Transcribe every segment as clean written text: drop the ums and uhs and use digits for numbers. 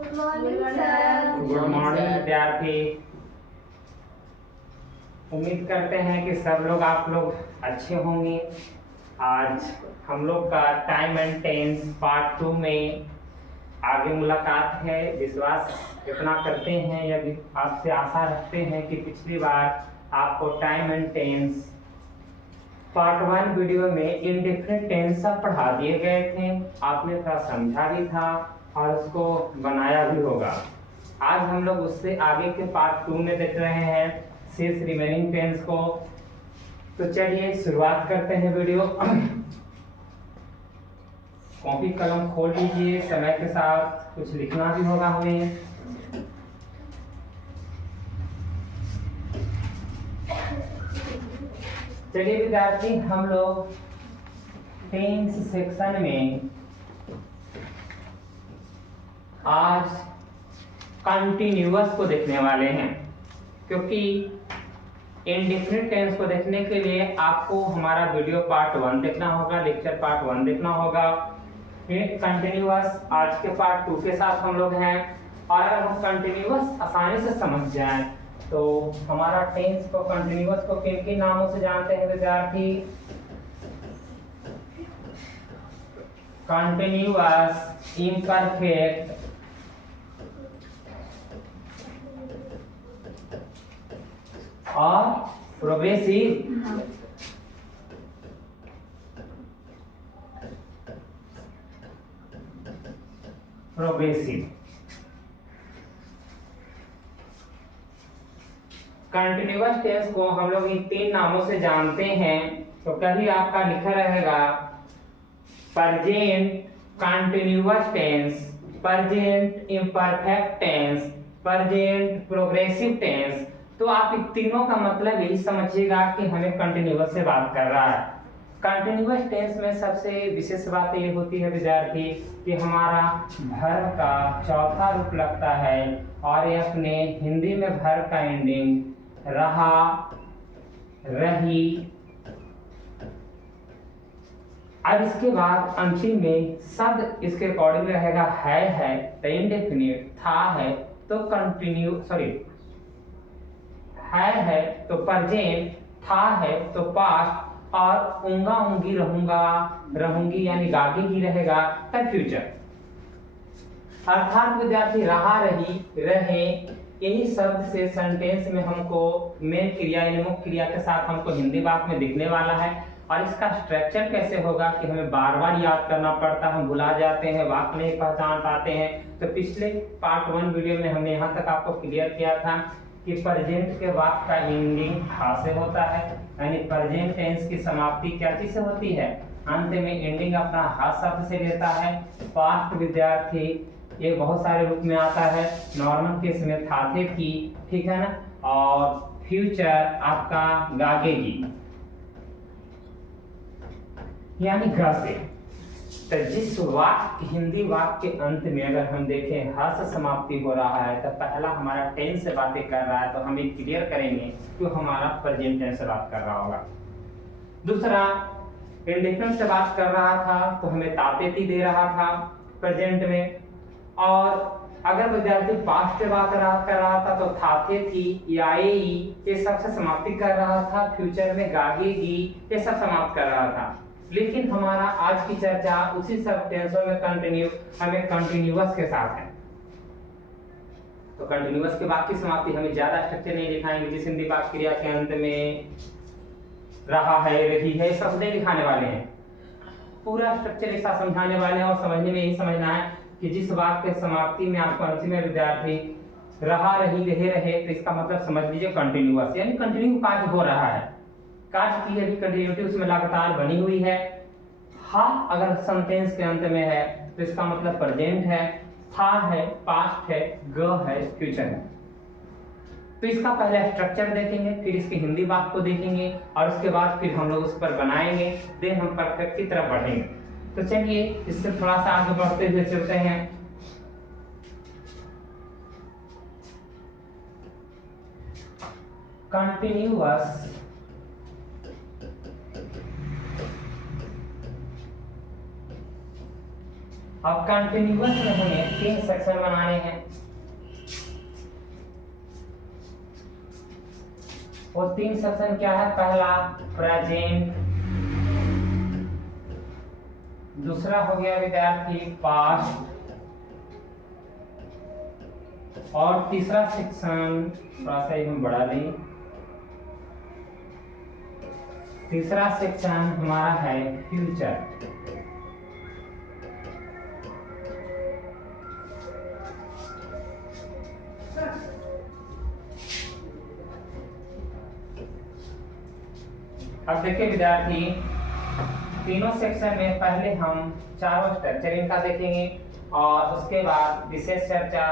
Good morning sir. Good morning विद्यार्थी। उम्मीद करते हैं कि सब लोग आप लोग अच्छे होंगे। आज हम लोग का टाइम एंड टेंस पार्ट 2 में आगे मुलाकात है। विश्वास इतना करते हैं या आपसे आशा रखते हैं कि पिछली बार आपको time and tense part 1 video में इंडेफिनिट टेंस सब पढ़ा दिए गए थे। आपने थोड़ा समझा भी था और उसको बनाया भी होगा। आज हम लोग उससे आगे के पार्ट 2 में देख रहे हैं शेष रिमेनिंग टेंस को। तो चलिए शुरुआत करते हैं वीडियो। कॉपी कलम खोल लीजिए, समय के साथ कुछ लिखना भी होगा हमें। चलिए विद्यार्थी, हम लोग टेंस सेक्शन में आज कंटिन्यूअस को देखने वाले हैं, क्योंकि इंडेफिनिट टेंस को देखने के लिए आपको हमारा वीडियो पार्ट 1 देखना होगा, लेक्चर पार्ट 1 देखना होगा। फिर कंटिन्यूअस आज के पार्ट 2 के साथ हम लोग हैं। और अगर हम कंटिन्यूअस आसानी से समझ जाएं तो हमारा टेंस को कंटिन्यूअस को किन किन नामों से जानते हैं विद्यार्थी? कंटिन्यूअस, इम्परफेक्ट, और प्रोग्रेसिव। कंटिन्यूअस टेंस को हम लोग इन 3 नामों से जानते हैं। तो कभी आपका लिखा रहेगा present continuous tense, present imperfect tense, present progressive tense. तो आप इन तीनों का मतलब यही समझिएगा कि हमें कंटिन्यूअस से बात कर रहा है। कंटिन्यूअस टेंस में सबसे विशेष बात ये होती है विद्यार्थी कि हमारा वर्ब का चौथा रूप लगता है और ये अपने हिंदी में वर्ब का एंडिंग रहा, रही, अब इसके बाद अंतिम में शब्द इसके अकॉर्डिंग रहेगा है, तो इंडेफिनिट, था है तो कंटिन्यू, सॉरी है तो प्रेजेंट, था है तो पास्ट, और उंगा उंगी रहूंगा रहूंगी यानी गागेगी रहेगा तब फ्यूचर। अर्थात विद्यार्थी रहा, रही, रहे, यही शब्द से सेंटेंस में हमको मेन क्रिया यानी मुख्य क्रिया के साथ हमको हिंदी वाक्य में दिखने वाला है। और इसका स्ट्रक्चर कैसे होगा कि हमें बार बार याद करना पड़ता है, हम भुला जाते हैं, वाक्य नहीं पहचान पाते हैं। तो पिछले पार्ट 1 वीडियो में हमने यहाँ तक आपको क्लियर किया था कि प्रेजेंट के वाक्य का एंडिंग हा से होता है, यानी प्रेजेंट टेंस की समाप्ति क्या चीज से होती है? अंत में एंडिंग अपना हा शब्द से लेता है। पास्ट विद्यार्थी ये बहुत सारे रूप में आता है। नॉर्मल केस में था थे थी, ठीक है ना, और फ्यूचर आपका गागेगी यानी ग से। तो जिस वाक्य हिंदी वाक्य के अंत में अगर हम देखें ह से समाप्ति हो रहा है तो पहला हमारा टेंस से बातें कर रहा है, तो हम ये क्लियर करेंगे कि हमारा प्रेजेंट टेंस से बात कर रहा होगा। दूसरा इंडेफिनिट से बात कर रहा था तो हमें ताते ती दे रहा था प्रेजेंट में। और अगर विद्यार्थी पास्ट से बात कर रहा था तो थाथे थी, याएई, ये सब से समाप्ति कर रहा था। फ्यूचर में गागेगी, ये सब समाप्त कर रहा था। लेकिन हमारा आज की चर्चा उसी सब टेंसों में हमें कंटिन्यूअस के साथ है। तो कंटिन्यूअस के वाक्य की समाप्ति हमें ज्यादा स्ट्रक्चर नहीं दिखाएंगे। जिस हिंदी वाक्य क्रिया के अंत में रहा है, रही है, सब नहीं दिखाने वाले हैं। पूरा स्ट्रक्चर ऐसा समझाने वाले हैं और समझने में यही समझना है कि जिस वाक्य के समाप्ति में आपको अंतिम में विद्यार्थी रहा, रही, रहे, तो इसका मतलब समझ लीजिए कंटिन्यूअस, यानी कंटिन्यू कार्य हो रहा है। कार्य की अभी कंटिन्यूटी उसमें लगातार बनी हुई है। हाँ अगर सेंटेंस के अंत में है तो इसका मतलब प्रेजेंट है, था है, पास्ट है, ग है, फ्यूचर है। तो इसका पहले स्ट्रक्चर देखेंगे, फिर इसके हिंदी वाक्य को देखेंगे और उसके बाद फिर हम लोग उस पर बनाएंगे, देन हम परफेक्ट की तरफ बढ़ेंगे। तो चलिए इससे थोड़ा सा आगे बढ़ते हुए चलते हैं। कंटिन्यूअस अब कंटिन्यूअस में हमें 3 सेक्शन बनाने हैं। वो 3 सेक्शन क्या है? पहला प्रेजेंट, दूसरा हो गया विद्यार्थी पास्ट, और तीसरा सेक्शन थोड़ा सा हम बढ़ा लें, तीसरा सेक्शन हमारा है फ्यूचर। अब देखिए विद्यार्थी, तीनों सेक्शन में पहले हम चारों स्ट्रक्चर इनका देखेंगे और उसके बाद विशेष चर्चा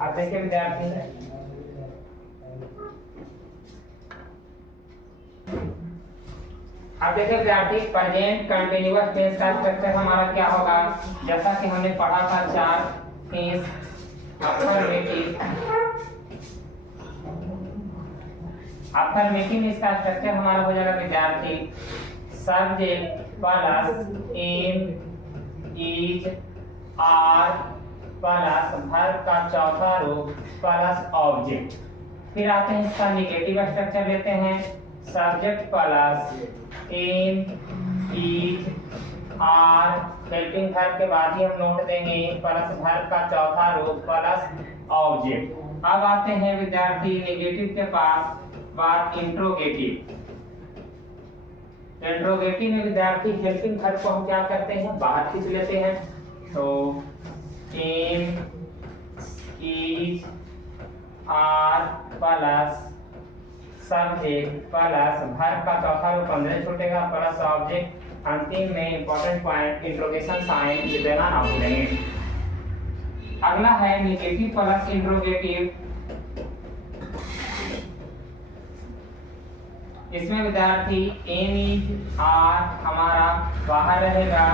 आप देखिए विद्यार्थी, अब देखिए विद्यार्थी, प्रेजेंट कंटिन्यूअस टेंस का स्ट्रक्चर हमारा क्या होगा? जैसा कि हमने पढ़ा था 4 टेंस, अफर्मेटिव, अफर्मेटिव में इसका स्ट्रक्चर हमारा हो जाएगा विद्यार्थी subject plus am is are plus verb का चौथा रूप प्लस ऑब्जेक्ट। फिर आते हैं इसका निगेटिव स्ट्रक्चर लेते हैं, subject plus am is are, helping verb के बाद ही हम नोट देंगे प्लस वर्ब का चौथा रूप प्लस ऑब्जेक्ट। अब आते हैं विद्यार्थी निगेटिव के पास, बात इंट्रोगेटिव। इंट्रोगेटिव में विद्यार्थी हेल्पिंग वर्ब को हम क्या करते हैं? बाहर खींच लेते हैं। तो am is are plus subject plus verb का चौथा रूप अंदर छूटेगा प्लस ऑब्जेक्ट। अंतिम में इंपॉर्टेंट पॉइंट इंट्रोगेशन साइन देना ना भूलेंगे। अगला है निगेटिव प्लस इंट्रोगेटिव। इसमें विद्यार्थी एम इज आर हमारा बाहर रहेगा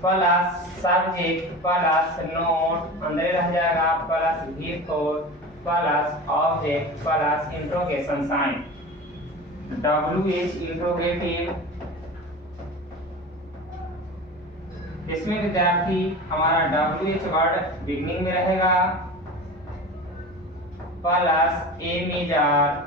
प्लस सब्जेक्ट प्लस नोट अंदर रह जाएगा plus V4 plus object plus interrogation sign. WH interrogative, इसमें विद्यार्थी हमारा WH वर्ड बिगनिंग में रहेगा plus am is are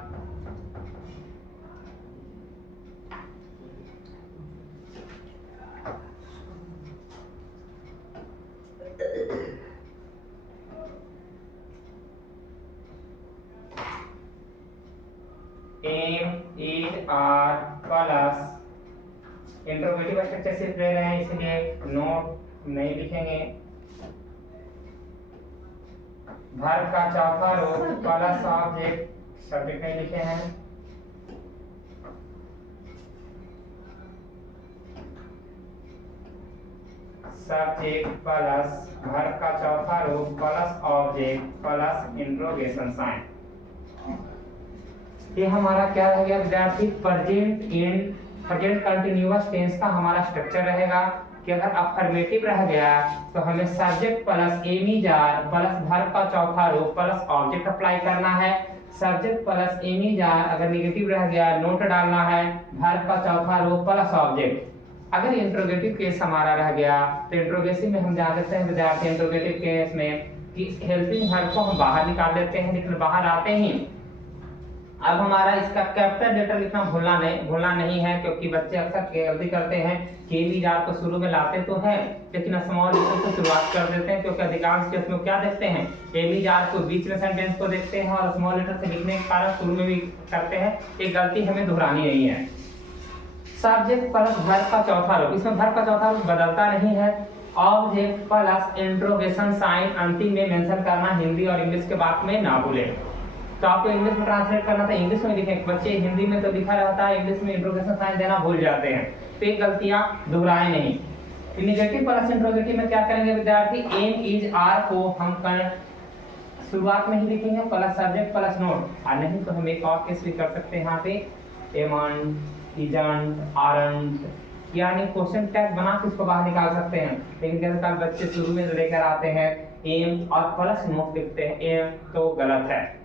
am is are plus interrogative structure से ले रहे हैं इसलिए नोट नहीं लिखेंगे, वर्ब का चौथा रूप प्लस ऑब्जेक्ट, सब्जेक्ट नहीं लिखे हैं, सब्जेक्ट प्लस वर्ब का चौथा रूप plus object plus interrogation sign. ये हमारा क्या रह गया विद्यार्थी? प्रेजेंट कंटिन्यूअस टेंस का हमारा स्ट्रक्चर रहेगा कि अगर अफर्मेटिव रह गया तो हमें subject plus am is are plus verb का चौथा रूप प्लस ऑब्जेक्ट अप्लाई करना है। Subject plus am is are अगर निगेटिव रह गया नोट डालना है, वर्ब का चौथा रूप प्लस ऑब्जेक्ट। अगर इंट्रोगेटिव केस हमारा रह गया तो इंट्रोगेटिव में हम जान लेते हैं विद्यार्थी, इंट्रोगेटिव केस में कि हेल्पिंग वर्ब को हम बाहर निकाल लेते हैं, लेकिन बाहर आते ही अब हमारा इसका कैपिटल लेटर लिखना भूलना नहीं है, क्योंकि बच्चे अक्सर गलती करते हैं के भी जार को शुरू में लाते तो हैं लेकिन स्मॉल लेटर से शुरुआत कर देते हैं, क्योंकि अधिकांश केस में क्या देखते हैं एमी जार को बीच में सेंटेंस को देखते हैं और स्मॉल लेटर से लिखने के कारण शुरू में भी करते हैं। एक गलती हमें दोहरानी नहीं है। सब्जेक्ट प्लस वर्ब का चौथा रूप, इसमें वर्ब का चौथा रूप बदलता नहीं है। ऑब्जेक्ट प्लस इंट्रोगेशन साइन अंतिम में मेंशन करना, हिंदी और इंग्लिश के बात में ना भूले। तो आपको इंग्लिश में ट्रांसलेट करना था, इंग्लिश में लिखें, बच्चे हिंदी में तो लिखा रहता है, इंग्लिश में इंट्रोगेशन साइन देना भूल जाते हैं, तो ये गलतियां दोहराएं नहीं। निगेटिव प्लस इंट्रोगेटिव में क्या करेंगे विद्यार्थी? एम इज आर को हम शुरुआत में ही लिखेंगे प्लस सब्जेक्ट प्लस नोट, और नहीं तो हम एक और केस भी कर सकते हैं यहाँ पे एम इजंट, आरंट, यानी क्वेश्चन टैग बना के इसको बाहर निकाल सकते हैं। लेकिन कई बार बच्चे शुरू में लेकर आते हैं एम और प्लस नोट लिखते हैं एम, तो गलत है।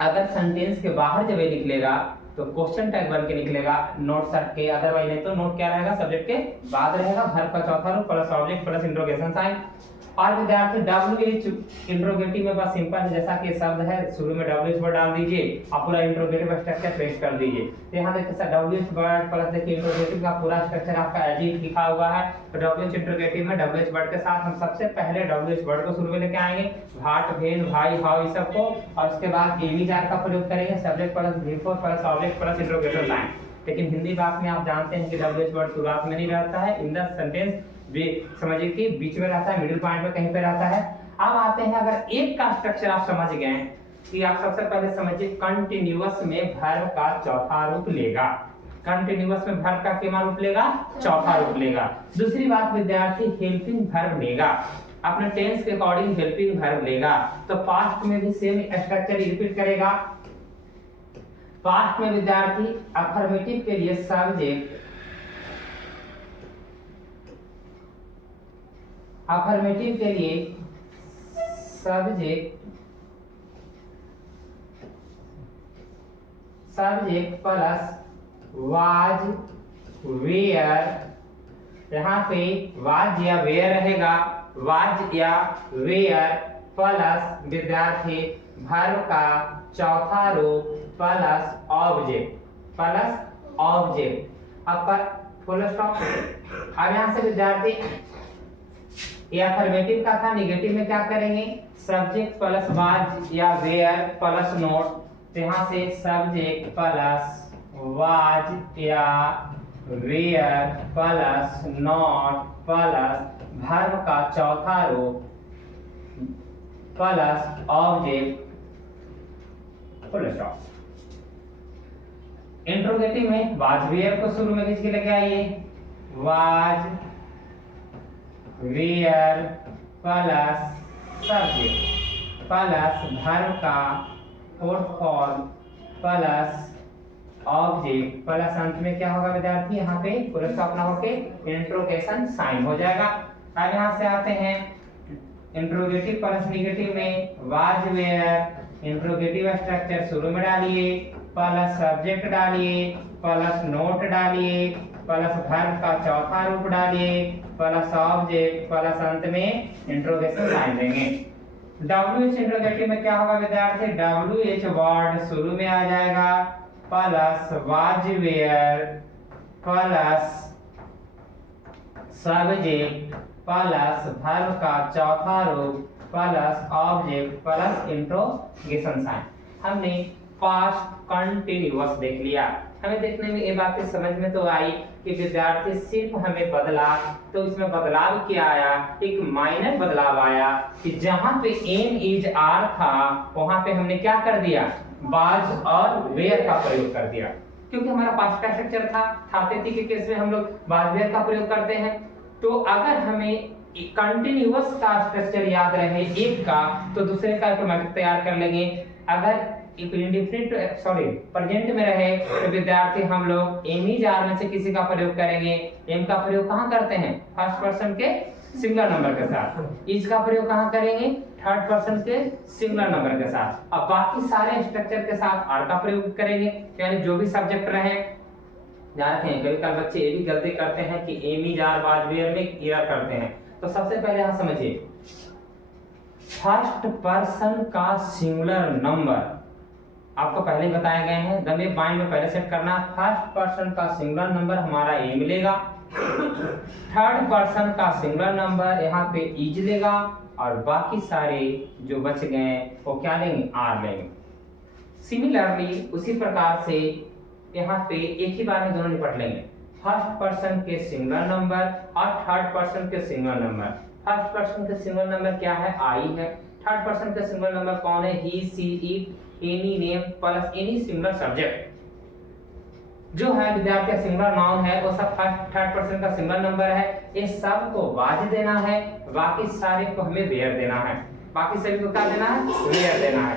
अगर सेंटेंस के बाहर जब ये निकलेगा तो क्वेश्चन टैग बन के निकलेगा, नोट सट के, अदरवाइज नहीं तो नोट क्या रहेगा, सब्जेक्ट के बाद रहेगा, वर्ब का चौथा रूप plus object plus interrogation sign. और विद्यार्थी WH इंट्रोगेटिव में बस सिंपल है, जैसा कि शब्द है शुरू में WH वर्ड डाल दीजिए और पूरा इंट्रोगेटिव स्ट्रक्चर पेस्ट कर दीजिए। तो यहाँ देखिए सर WH वर्ड प्लस देखिए इंट्रोगेटिव का पूरा स्ट्रक्चर आपका एज इट लिखा हुआ है। तो WH इंट्रोगेटिव में WH वर्ड के साथ हम सबसे पहले WH वर्ड को शुरू में लेके आएंगे, भाट, भेन, भाई, हाउ, इस सब को, और उसके बाद एमीजार का प्रयोग करेंगे, subject plus V four plus object plus interrogation sign. लेकिन हिंदी भाषा में आप जानते हैं कि WH वर्ड शुरुआत में नहीं रहता है, इन द सेंटेंस भी समझिए कि बीच में रहता है, मिडिल पॉइंट में कहीं पे रहता है। अब आते हैं, अगर एक का स्ट्रक्चर आप समझ गए कि आप सबसे पहले समझिए कंटिन्यूअस में वर्ब का चौथा रूप लेगा, कंटिन्यूअस में वर्ब का कितना रूप लेगा, चौथा रूप लेगा। दूसरी बात विद्यार्थी हेल्पिंग वर्ब लेगा, अपने टेंस के अकॉर्डिंग हेल्पिंग वर्ब लेगा। तो पास्ट में भी सेम स्ट्रक्चर रिपीट करेगा। पास्ट में विद्यार्थी अफर्मेटिव के लिए सब्जेक्ट, अफर्मेटिव के लिए सब्जेक्ट प्लस वाज, वेयर, यहाँ पे वाज या वेयर रहेगा, वाज या वेयर प्लस विद्यार्थी वर्ब का चौथा रूप प्लस ऑब्जेक्ट, अब पर फुल स्टॉप। अब यहाँ से विद्यार्थी ये अफर्मेटिव का था, निगेटिव में क्या करेंगे, सब्जेक्ट प्लस वाज या वेयर प्लस नोट। तो यहाँ से सब्जेक्ट प्लस वाज या were plus not plus verb का चौथा रूप plus object, full stop. Interrogative में वाज वेयर को शुरू में खींच के लेके आइए, was were plus subject plus verb का fourth form plus object plus अंत में क्या होगा विद्यार्थी, यहाँ पे पूरा स्टॉप ना होके इंट्रोगेशन साइन हो जाएगा। अब यहाँ से आते हैं इंट्रोगेटिव प्लस नेगेटिव में, वाज वेयर इंट्रोगेटिव स्ट्रक्चर शुरू में डालिए, प्लस सब्जेक्ट डालिए, प्लस नोट डालिए, प्लस वर्ब का चौथा रूप डालिए, प्लस ऑब्जेक्ट प्लस अंत में इंट्रोगेशन साइन देंगे। WH इंट्रोगेटिव में क्या होगा विद्यार्थी, WH वर्ड शुरू में आ जाएगा, plus was were plus subject plus verb का चौथा रूप plus object plus interrogation sign. हमने पास्ट कंटिन्यूअस देख लिया। हमें देखने में ये बातें समझ में तो आई कि विद्यार्थी सिर्फ हमें बदला, तो इसमें बदलाव क्या आया, एक माइनर बदलाव आया कि जहां पे एम इज आर था वहां पे हमने क्या कर दिया, वाज और वेयर का प्रयोग कर दिया। क्योंकि हमारा पास्ट का स्ट्रक्चर था थी के केस में हम लोग वाज वेयर का प्रयोग करते हैं। तो अगर हमें कंटिन्यूअस का स्ट्रक्चर याद रहे एक का, तो दूसरे का ऑटोमेटिक तैयार कर लेंगे। अगर इंडिफिनिट प्रेजेंट में रहे तो विद्यार्थी हम लोग एम इज आर में से किसी का प्रयोग करेंगे। एम का प्रयोग कहाँ करते हैं, फर्स्ट पर्सन के सिंगुलर नंबर के साथ। इज का प्रयोग कहाँ करेंगे, थर्ड पर्सन के सिंगुलर नंबर के साथ। अब बाकी सारे स्ट्रक्चर के साथ आर का प्रयोग करेंगे, यानी जो भी सब्जेक्ट रहे। ध्यान रखें कभी कभी बच्चे ये भी गलती करते हैं कि am is are was were में एरर करते हैं। तो सबसे पहले आप समझिए, फर्स्ट पर्सन का सिंगुलर नंबर आपको पहले ही बताए गए हैं, दमे माइंड में पहले सेट करना। फर्स्ट पर्सन का सिंगुलर नंबर हमारा ए मिलेगा, थर्ड पर्सन का सिंगुलर नंबर यहाँ पे इज लेगा, और बाकी सारे जो बच गए वो क्या लेंगे, आर लेंगे। सिमिलरली उसी प्रकार से यहाँ पे एक ही बार में दोनों निपट लेंगे, फर्स्ट पर्सन के सिंगुलर नंबर और थर्ड पर्सन के सिंगुलर नंबर। फर्स्ट पर्सन के सिंगुलर नंबर क्या है, आई है। थर्ड पर्सन के सिंगुलर नंबर कौन है, he, she, it, any name plus any singular subject. जो है विद्यार्थी का सिंगुलर नाउन है वो सब फर्स्ट थर्ड पर्सन का सिंगुलर नंबर है। ये सब को वाज देना है, बाकी सारे को हमें वेयर देना है। बाकी सभी को क्या देना है, वेयर देना है।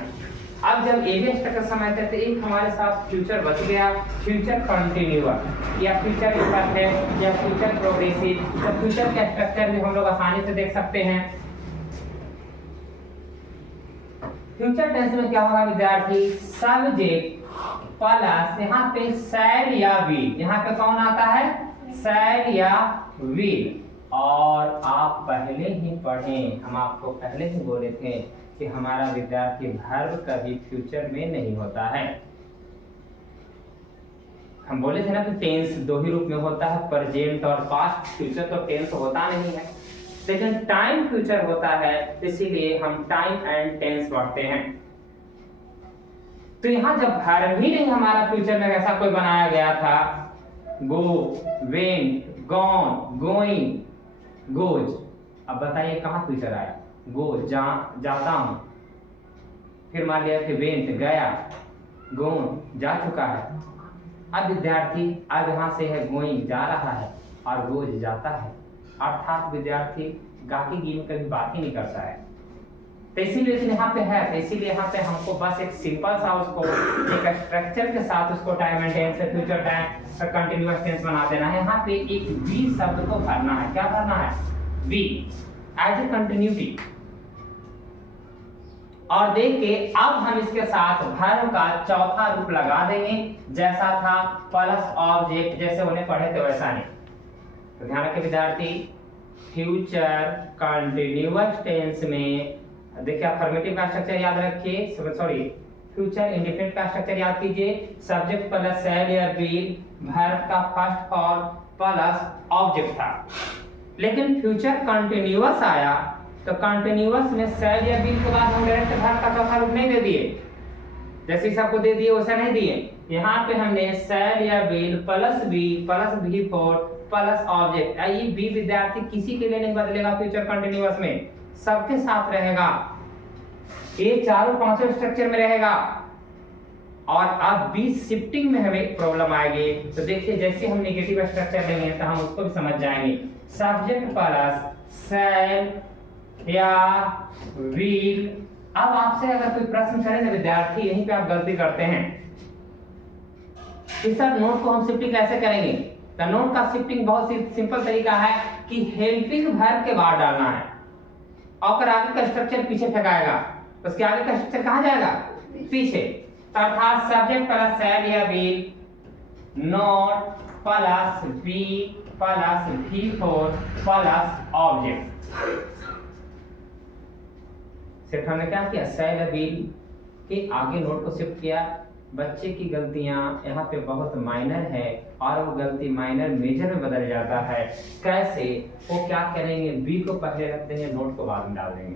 अब जब एबी स्ट्रक्चर समय थे तो एक हमारे साथ फ्यूचर बच गया, फ्यूचर कंटिन्यूअस या फ्यूचर इम्परफेक्ट या फ्यूचर प्रोग्रेसिव। तो फ्यूचर का स्ट्रक्चर भी हम लोग आसानी से देख सकते हैं। फ्यूचर टेंस में क्या होगा विद्यार्थी, सब्जेक्ट प्लस यहाँ पे शैल या विल, यहाँ पे कौन आता है, शैल या विल। और आप पहले ही पढ़ें, हम आपको पहले ही बोले थे कि हमारा विद्यार्थी वर्ब कभी फ्यूचर में नहीं होता है। हम बोले थे ना कि टेंस दो ही रूप में होता है, प्रेजेंट और पास्ट। फ्यूचर तो टेंस होता नहीं है, लेकिन टाइम फ्यूचर होता है, इसीलिए हम टाइम एंड टेंस पढ़ते हैं। तो यहां जब वर्ब ही नहीं हमारा फ्यूचर में ऐसा कोई बनाया गया था, गो, वेंट, गॉन, गोइंग, गोज। अब बताइए कहाँ फ्यूचर आया, गो जाता हूं, फिर मान लिया कि वेंट गया, गोन जा चुका है। अब विद्यार्थी अब यहां से है गोइंग जा रहा है और गोज जाता है, अर्थात विद्यार्थी गाकी गी में कभी बात ही नहीं करता है। तो इसीलिए यहाँ पे है, तो इसीलिए यहाँ पे हमको बस एक सिंपल सा उसको एक स्ट्रक्चर के साथ उसको time and tense, future time, continuous tense बना देना है। यहाँ पे एक बी शब्द को भरना है, क्या भरना है, बी एज ए कंटिन्यूटी। और देखिए अब हम इसके साथ वर्ब का चौथा रूप लगा देंगे, जैसा था प्लस ऑब्जेक्ट, जैसे उन्हें पढ़े थे वैसा नहीं। तो ध्यान रखिए विद्यार्थी, फ्यूचर कंटिन्यूअस टेंस में देखिए अफर्मेटिव का स्ट्रक्चर याद रखिए, सॉरी फ्यूचर इंडेफिनिट का स्ट्रक्चर याद कीजिए, सब्जेक्ट प्लस शैल या विल, वर्ब का फर्स्ट फॉर्म प्लस ऑब्जेक्ट था। लेकिन फ्यूचर कंटिन्यूअस आया तो कंटिन्यूअस में शैल या विल के बाद हम डायरेक्ट वर्ब का चौथा रूप नहीं दे दिए, जैसे सबको दे दिए वैसा नहीं दिए। यहाँ पे हमने शैल या will plus be four plus object. ये बी विद्यार्थी किसी के लिए नहीं बदलेगा, फ्यूचर कंटिन्यूअस में सबके साथ रहेगा, ये चारों पांचों स्ट्रक्चर में रहेगा। और अब बी शिफ्टिंग में हमें प्रॉब्लम आएगी, तो देखिए जैसे हम नेगेटिव स्ट्रक्चर लेंगे तो हम उसको भी समझ जाएंगे। सब्जेक्ट प्लस शैल या विल। अब आपसे अगर कोई प्रश्न करे ना विद्यार्थी, यहीं पे आप गलती करते हैं कि सर नोट को हम शिफ्टिंग कैसे करेंगे। तो नोट का शिफ्टिंग बहुत सिंपल तरीका है कि हेल्पिंग वर्ब के बाद डालना है और आगे का स्ट्रक्चर पीछे फेंकाएगा, उसके आगे का स्ट्रक्चर कहां जाएगा, पीछे। अर्थात सब्जेक्ट प्लस शैल या will, not plus be plus V4 plus object. सिर्फ हमने क्या किया, शैल या विल के आगे नोट को शिफ्ट किया। बच्चे की गलतियां यहाँ पे बहुत माइनर है और वो गलती माइनर मेजर में बदल जाता है। कैसे, वो क्या करेंगे, बी को पहले रख देंगे, नोट को बाद में डाल देंगे।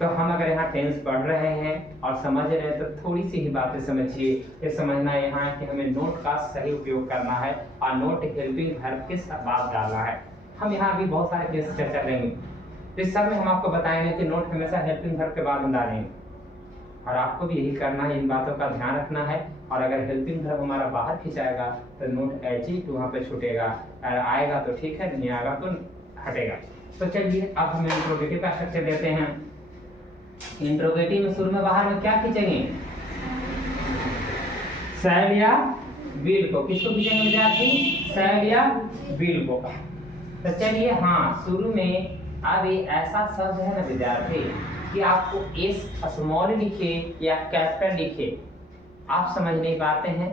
तो हम अगर यहाँ टेंस पढ़ रहे हैं और समझ रहे हैं तो थोड़ी सी ही बातें समझिए। ये समझना यहाँ है कि हमें नोट का सही उपयोग करना है और नोट हेल्पिंग वर्ब के बाद डालना है। हम यहाँ भी बहुत सारे केस चर्चा करेंगे, इस सब में हम आपको बताएंगे कि नोट हमेशा हेल्पिंग वर्ब के बाद हम डालेंगे और आपको भी यही करना है, इन बातों का ध्यान रखना है। और अगर हेल्पिंग वर्ब हमारा बाहर खिंचाएगा तो नोट एच ही वहाँ पे छूटेगा, अगर आएगा तो ठीक है, नहीं आएगा तो हटेगा। तो चलिए अब हम इंट्रोगेटिव का स्ट्रक्चर देते हैं। इंट्रोगेटिव में शुरू में बाहर में क्या खींचेंगे, शैल या विल को। किसको खींचेंगे विद्यार्थी, शैल या विल को। तो चलिए हाँ, शुरू में अब ये ऐसा शब्द है ना विद्यार्थी कि आपको एस स्मॉल लिखे या कैपिटल लिखे आप समझ नहीं पाते हैं,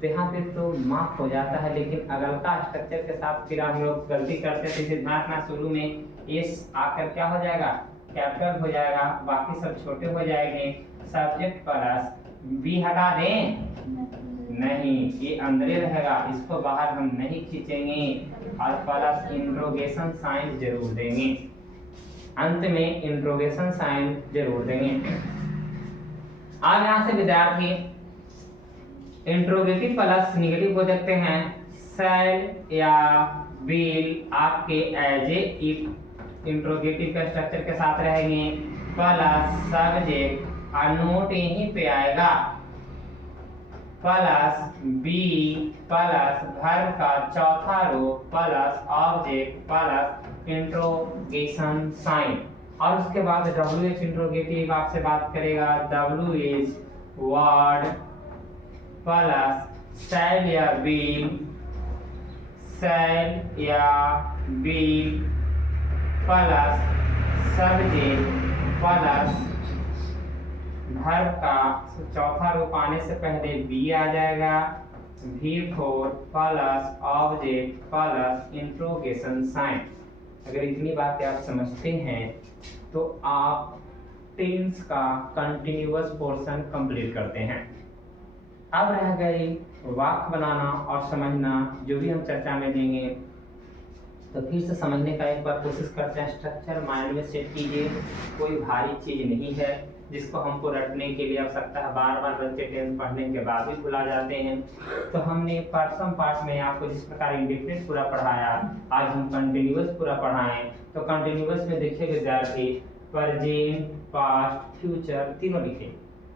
तो यहाँ पे तो माफ हो जाता है। लेकिन अगलता स्ट्रक्चर के साथ फिर हम लोग गलती करते हैं, तो ध्यान रखना शुरू में एस आकर क्या हो जाएगा, कैपिटल हो जाएगा, बाकी सब छोटे हो जाएंगे। सब्जेक्ट प्लस बी हटा दें, नहीं, ये अंदर रहेगा, इसको बाहर हम नहीं खींचेंगे और प्लस इंट्रोगेशन साइन जरूर देंगे, अंत में इंट्रोगेशन साइन जरूर देंगे। अब यहां से विद्यार्थी इंट्रोगेटिव प्लस निगेटिव हो सकते हैं। शैल या विल आपके एज ए इफ इंट्रोगेटिव का स्ट्रक्चर के साथ रहेंगे, प्लस सब्जेक्ट और नोट यहीं पे आएगा, प्लस बी प्लस वर्ब का चौथा रो plus object plus interrogation sign. और उसके बाद WH इंट्रोगेटिव आपसे बात करेगा, WH वार्ड प्लस सेल या बील, सेल या बील प्लस सब्जेक्ट प्लस वर्ब का चौथा रूप आने से पहले बी आ जाएगा, V4 plus object plus interrogation sign. अगर इतनी बातें आप समझते हैं तो आप टेंस का कंटिन्यूअस पोर्शन कंप्लीट करते हैं। अब रह गई वाक्य बनाना और समझना, जो भी हम चर्चा में देंगे। तो फिर से समझने का एक बार कोशिश करते हैं। स्ट्रक्चर माइंड में सेट कीजिए, कोई भारी चीज नहीं है जिसको हमको रटने के लिए आवश्यकता है। बार बार बच्चे टेंस पढ़ने के बाद भी भुला जाते हैं। तो हमने प्रथम पाठ में आपको जिस प्रकार इंडेफिनिट पूरा पढ़ाया, आज हम कंटिन्यूअस पूरा पढ़ाएं। तो कंटिन्यूअस में देखिए विद्यार्थी, प्रेजेंट, पास्ट, फ्यूचर तीनों लिखे।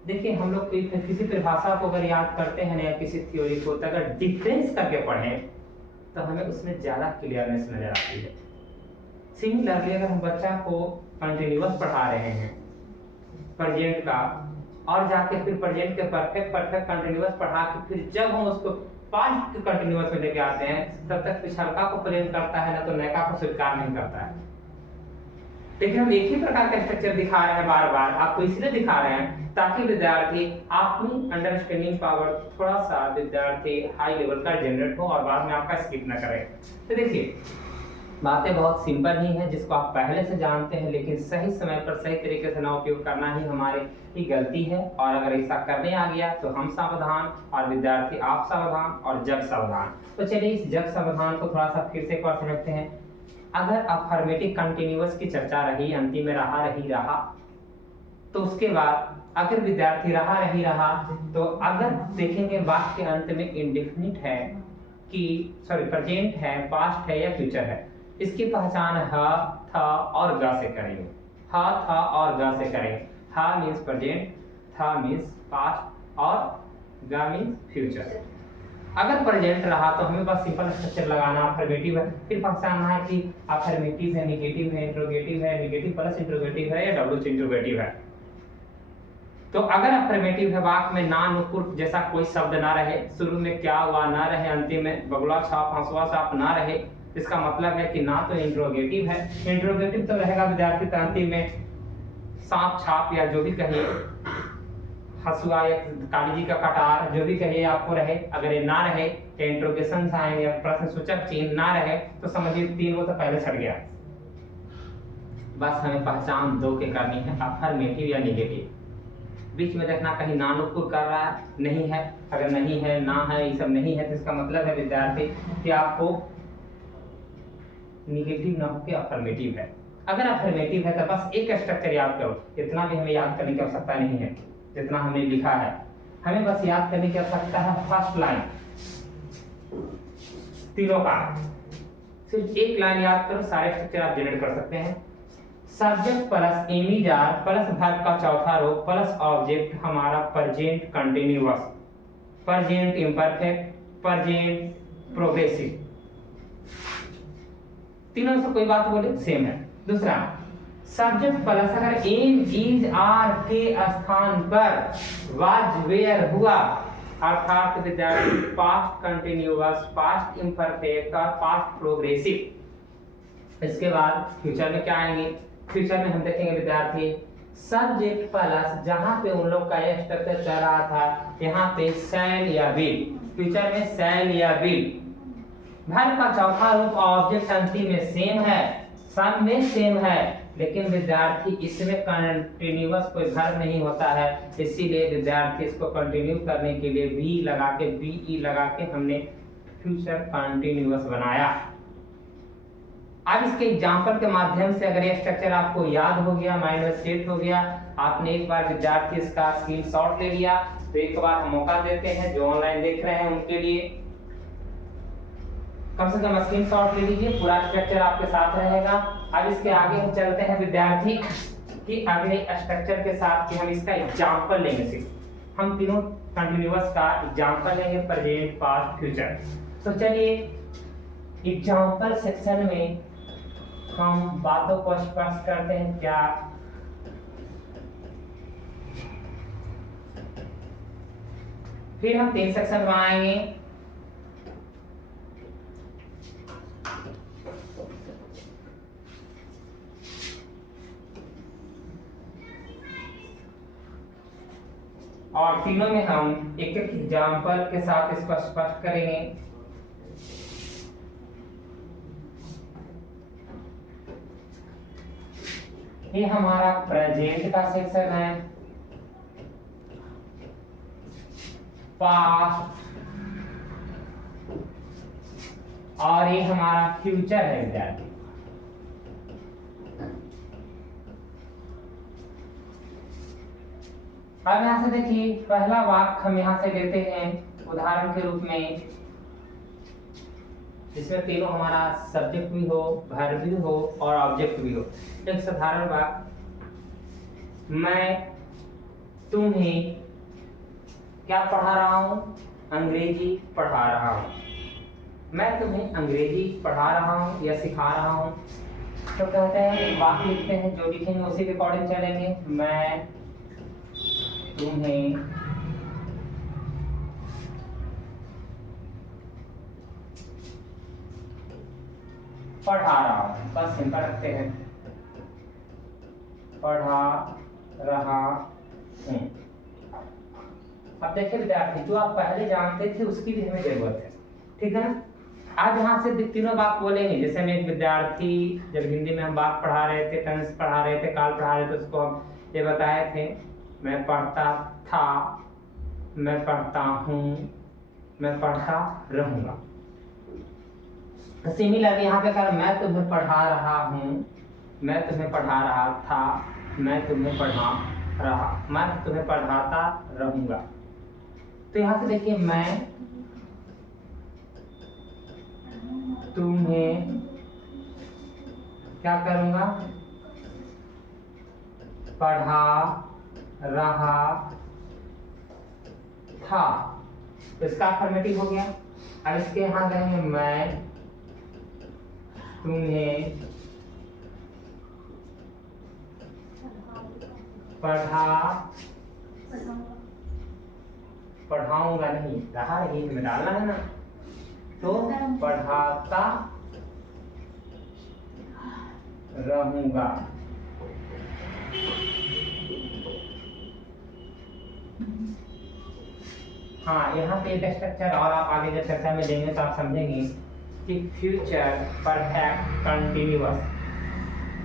देखिए हम लोग किसी परिभाषा को अगर याद करते हैं या किसी थ्योरी को, तो अगर डिफरेंस करके पढ़ें तो हमें उसमें ज्यादा क्लियरनेस नजर आती है। सिमिलरली अगर हम बच्चा को कंटिन्यूअस पढ़ा रहे हैं प्रेजेंट का, और जाके फिर प्रेजेंट के परफेक्ट कंटिन्यूअस पढ़ा के फिर जब हम उसको पास्ट के कंटिन्यूअस में लेके आते हैं, तब तक पिछड़का को प्रेम करता है, ना तो नयका को स्वीकार नहीं करता है। लेकिन हम एक ही प्रकार का स्ट्रक्चर दिखा रहे हैं बार बार, आपको इसलिए दिखा रहे हैं ताकि विद्यार्थी अपनी अंडरस्टैंडिंग पावर थोड़ा सा विद्यार्थी हाई लेवल का जनरेट हो और बाद में आपका स्किप ना करे। तो देखिए बातें बहुत सिंपल ही हैं जिसको आप पहले से जानते हैं, लेकिन सही समय पर सही तरीके से ना उपयोग करना ही हमारी ही गलती है। और अगर ऐसा करने आ गया तो हम सावधान और विद्यार्थी आप सावधान और जग सावधान। तो चलिए इस जग सावधान को थोड़ा सा फिर से एक बार समझते हैं। अगर अफर्मेटिव कंटिन्यूअस की चर्चा रही, अंतिम में रहा, तो उसके बाद अगर विद्यार्थी रहा, तो अगर देखेंगे वाक्य के अंत में इंडेफिनिट है कि प्रेजेंट है, पास्ट है या फ्यूचर है, इसकी पहचान ह, थ और ग से करेंगे। ह, थ और ग से करेंगे। ह मीन्स प्रेजेंट, थ मीन्स पास्ट और ग मीन्स फ्यूचर। अगर प्रेजेंट रहा तो हमें बस सिंपल स्ट्रक्चर लगाना, अफर्मेटिव है, फिर पहचानना है कि अफर्मेटिव है, नेगेटिव है, इंट्रोगेटिव है, नेगेटिव प्लस इंट्रोगेटिव है या डब्ल्यू इंट्रोगेटिव है। तो अगर अफर्मेटिव है, वाक्य में ना नुकुर जैसा कोई शब्द ना रहे, शुरू में क्या हुआ ना रहे, अंतिम में बगुला छाप हंसुआ छाप ना रहे, इसका मतलब है कि ना तो इंट्रोगेटिव है। इंट्रोगेटिव तो रहेगा विद्यार्थी तो अंतिम में सांप छाप या जो भी कहिए, हंसुआ या काली जी का कटार जो भी कहिए आपको रहे। अगर ये ना रहे, इंट्रोगेशन साइन या प्रश्न सूचक चिन्ह ना रहे, तो समझिए तीन वो तो पहले छट गया। बस हमें पहचान दो के करनी है, अफर्मेटिव या नेगेटिव। बीच में देखना कहीं ना नुकुर कर रहा है, नहीं है। अगर नहीं है, ना है, ये सब नहीं है, तो इसका मतलब है विद्यार्थी कि आपको नेगेटिव ना होकर अफर्मेटिव है। अगर अफर्मेटिव है तो बस एक स्ट्रक्चर याद करो, इतना भी हमें याद करने की आवश्यकता नहीं है जितना हमने लिखा है। हमें बस याद करने की आवश्यकता है फर्स्ट लाइन, तीनों का सिर्फ एक लाइन याद करो, सारे स्ट्रक्चर आप जनरेट कर सकते हैं। सब्जेक्ट प्लस इमीजार प्लस वर्ब का चौथा रूप प्लस ऑब्जेक्ट हमारा present continuous, present imperfect, present progressive. तीनों से कोई बात बोले सेम है। दूसरा सब्जेक्ट प्लस अगर एम इज आर के स्थान पर वाज वेयर हुआ, अर्थात विद्यार्थी पास्ट कंटिन्यूअस, पास्ट इम्परफेक्ट और पास्ट प्रोग्रेसिव। इसके बाद फ्यूचर में क्या आएंगे? फ्यूचर में हम देखेंगे विद्यार्थी सब्जेक्ट प्लस जहां पे उन लोग का यह स्ट्रक्चर चल रहा था, यहाँ पे शैल या विल, फ्यूचर में शैल या विल। वर्ब का चौथा रूप ऑब्जेक्ट अंतिम में सेम है, सब में सेम है, लेकिन विद्यार्थी इसमें कंटिन्यूअस कोई वर्ब नहीं होता है, इसीलिए विद्यार्थी इसको कंटिन्यू करने के लिए बी लगा के, बीई लगा के हमने फ्यूचर कंटिन्यूअस बनाया। अब इसके एग्जांपल के माध्यम से अगर ये स्ट्रक्चर आपको याद हो गया, माइंड में सेट हो गया, आपने एक बार विद्यार्थी इसका स्क्रीनशॉट ले लिया, तो एक बार मौका देते हैं जो ऑनलाइन देख रहे हैं उनके लिए कम से कम स्क्रीनशॉट ले लीजिए, पूरा स्ट्रक्चर आपके साथ रहेगा। अब इसके आगे हम चलते हैं विद्यार्थी कि अगले स्ट्रक्चर के साथ कि हम इसका एग्जांपल लेंगे। सिर्फ हम तीनों कंटिन्यूअस का एग्जांपल लेंगे, प्रेजेंट, पास्ट, फ्यूचर। तो चलिए एग्जांपल सेक्शन में हम बातों को स्पष्ट करते हैं क्या? फिर हम 3 सेक्शन बनाएंगे। और तीनों में हम एक एक एग्जाम्पल के साथ इसको स्पष्ट करेंगे। ये हमारा प्रेजेंट का सेक्शन है, पास्ट, और ये हमारा फ्यूचर है विद्यार्थी। अब यहां से देखिए, पहला वाक्य हम यहां से लेते हैं उदाहरण के रूप में, जिसमें तीनों हमारा सब्जेक्ट भी हो, वर्ब भी हो और ऑब्जेक्ट भी हो। एक साधारण वाक्य, मैं तुम्हें क्या पढ़ा रहा हूं? अंग्रेजी पढ़ा रहा हूं। मैं तुम्हें अंग्रेजी पढ़ा रहा हूं या सिखा रहा हूं। तो कहते हैं एक वाक्य लिखते हैं, जो लिखेंगे उसी के अकॉर्डिंग चलेंगे। मैं तुम्हें पढ़ा रहा हूं, बस सिंपल रखते हैं, पढ़ा रहा हूं। अब देखिए विद्यार्थी, जो आप पहले जानते थे उसकी भी हमें जरूरत है, ठीक है ना? आज यहाँ से तीनों बात बोलेंगे। जैसे हम एक विद्यार्थी, जब हिंदी में हम बात पढ़ा रहे थे, टेंस पढ़ा रहे थे, काल पढ़ा रहे थे, उसको हम ये बताए थे, मैं पढ़ता था, मैं पढ़ता हूँ, मैं पढ़ता रहूंगा। सिमिलरली यहाँ पे कर, मैं तुम्हें पढ़ा रहा हूँ, मैं तुम्हें पढ़ा रहा था, मैं तुम्हें मैं तुम्हें पढ़ाता रहूंगा। तो यहाँ से देखिए, मैं तुम्हें क्या करूंगा? पढ़ा रहा था। तो इसका अफर्मेटिव हो गया। अब इसके यहाँ कहेंगे, मैं तुम्हें पढ़ाऊंगा नहीं, रहा ही में डालना है ना, तो पढ़ाता रहूंगा। हाँ, यहाँ पे एक स्ट्रक्चर और आप आगे जब चर्चा में देंगे तो आप समझेंगे कि फ्यूचर परफेक्ट कंटिन्यूअस,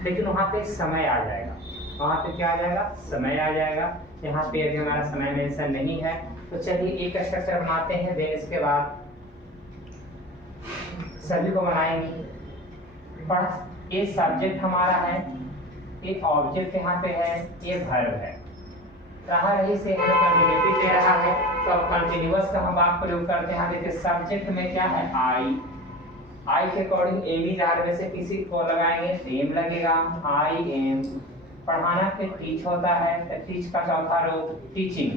लेकिन वहाँ पे समय आ जाएगा। वहाँ पे क्या आ जाएगा? समय आ जाएगा। यहाँ पे अभी हमारा समय मेंशन नहीं है, तो चलिए एक स्ट्रक्चर बनाते हैं, देन इसके बाद सभी को बनाएंगे। ये सब्जेक्ट हमारा है, ये ऑब्जेक्ट यहाँ पे है, ये वर्ब है। रहा रही से हमें कंटिन्यूटी दे रहा है, तो अब कंटिन्यूअस का हम बात प्रयोग करते हैं। देखिए सब्जेक्ट में क्या है? आई के अकॉर्डिंग एम ही जार में से किसी को लगाएंगे, एम लगेगा, आई एम। पढ़ाना के टीच होता है, तो टीच का चौथा रूप टीचिंग।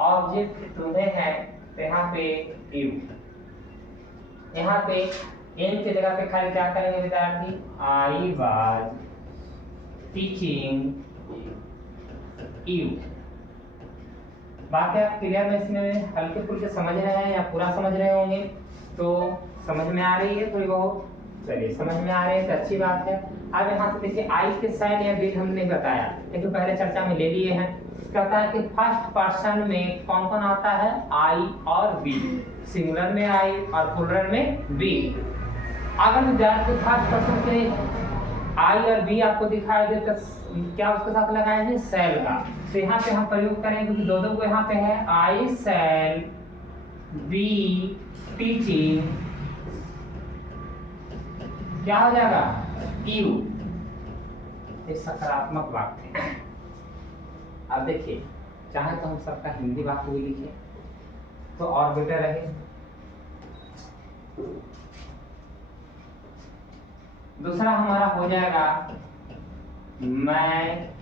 ऑब्जेक्ट तुम्हें है, तो यहाँ पे यू। यहाँ पे एम की जगह पे खाली क्या करेंगे विद्यार्थी? I was teaching you. बात आप क्लियर में इसमें हल्के फुल्के समझ रहे हैं या पूरा समझ रहे होंगे? तो समझ में आ रही है थोड़ी बहुत? चलिए, समझ में आ रही है तो अच्छी बात है। अब यहाँ से देखिए, आई के साइड या बिल हमने बताया, लेकिन पहले चर्चा में ले लिए हैं। कहता है कि फर्स्ट पर्सन में कौन कौन आता है? आई और बी। सिंगुलर में आई और प्लूरल में बी। अगर विद्यार्थी फर्स्ट पर्सन के आई और बी आपको दिखाई दे तो क्या उसके साथ लगाएंगे? सेल का। तो यहाँ पे हम प्रयोग करेंगे क्योंकि दो को यहाँ पे है, आई सेल बी टीचिंग, क्या हो जाएगा? यू। एक सकारात्मक वाक्य है। अब देखिए, चाहे तो हम सबका हिंदी वाक्य भी लिखें तो और बेटर रहे। दूसरा हमारा हो जाएगा, मैं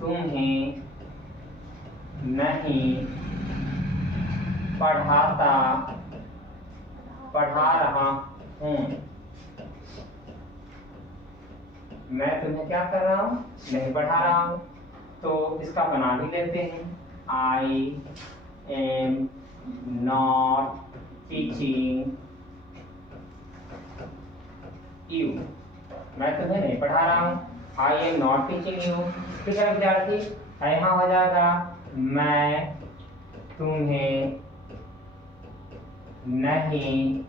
तुम्हें नहीं पढ़ा रहा हूँ। मैं तुम्हें क्या कर रहा हूँ, नहीं पढ़ा रहा हूँ। तो इसका बना भी लेते हैं, I am not teaching you, मैं तुम्हें नहीं पढ़ा रहा हूँ। I am not teaching you, ठीक है विद्यार्थी। यहाँ हो जाएगा मैं तुम्हें नहीं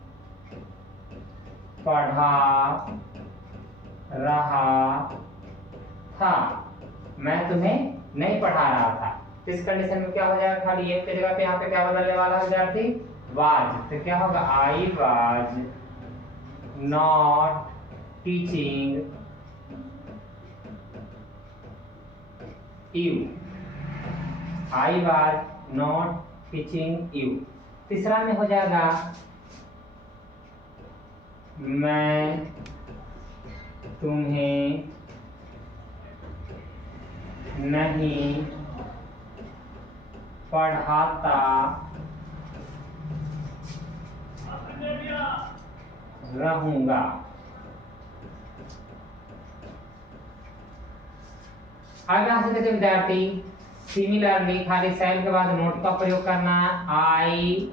पढ़ा रहा था, मैं तुम्हें नहीं पढ़ा रहा था। इस कंडीशन में क्या हो जाएगा, खाली एक की जगह पे यहाँ पे क्या बदलने वाला है विद्यार्थी, वाज। तो क्या होगा, I was not teaching you, I was not teaching you. तीसरा में हो जाएगा मैं तुम्हें नहीं पढ़ाता रहूंगा। अब यहां से देखिए विद्यार्थी, सिमिलरली खाली शैल के बाद नोट का प्रयोग करना है, आई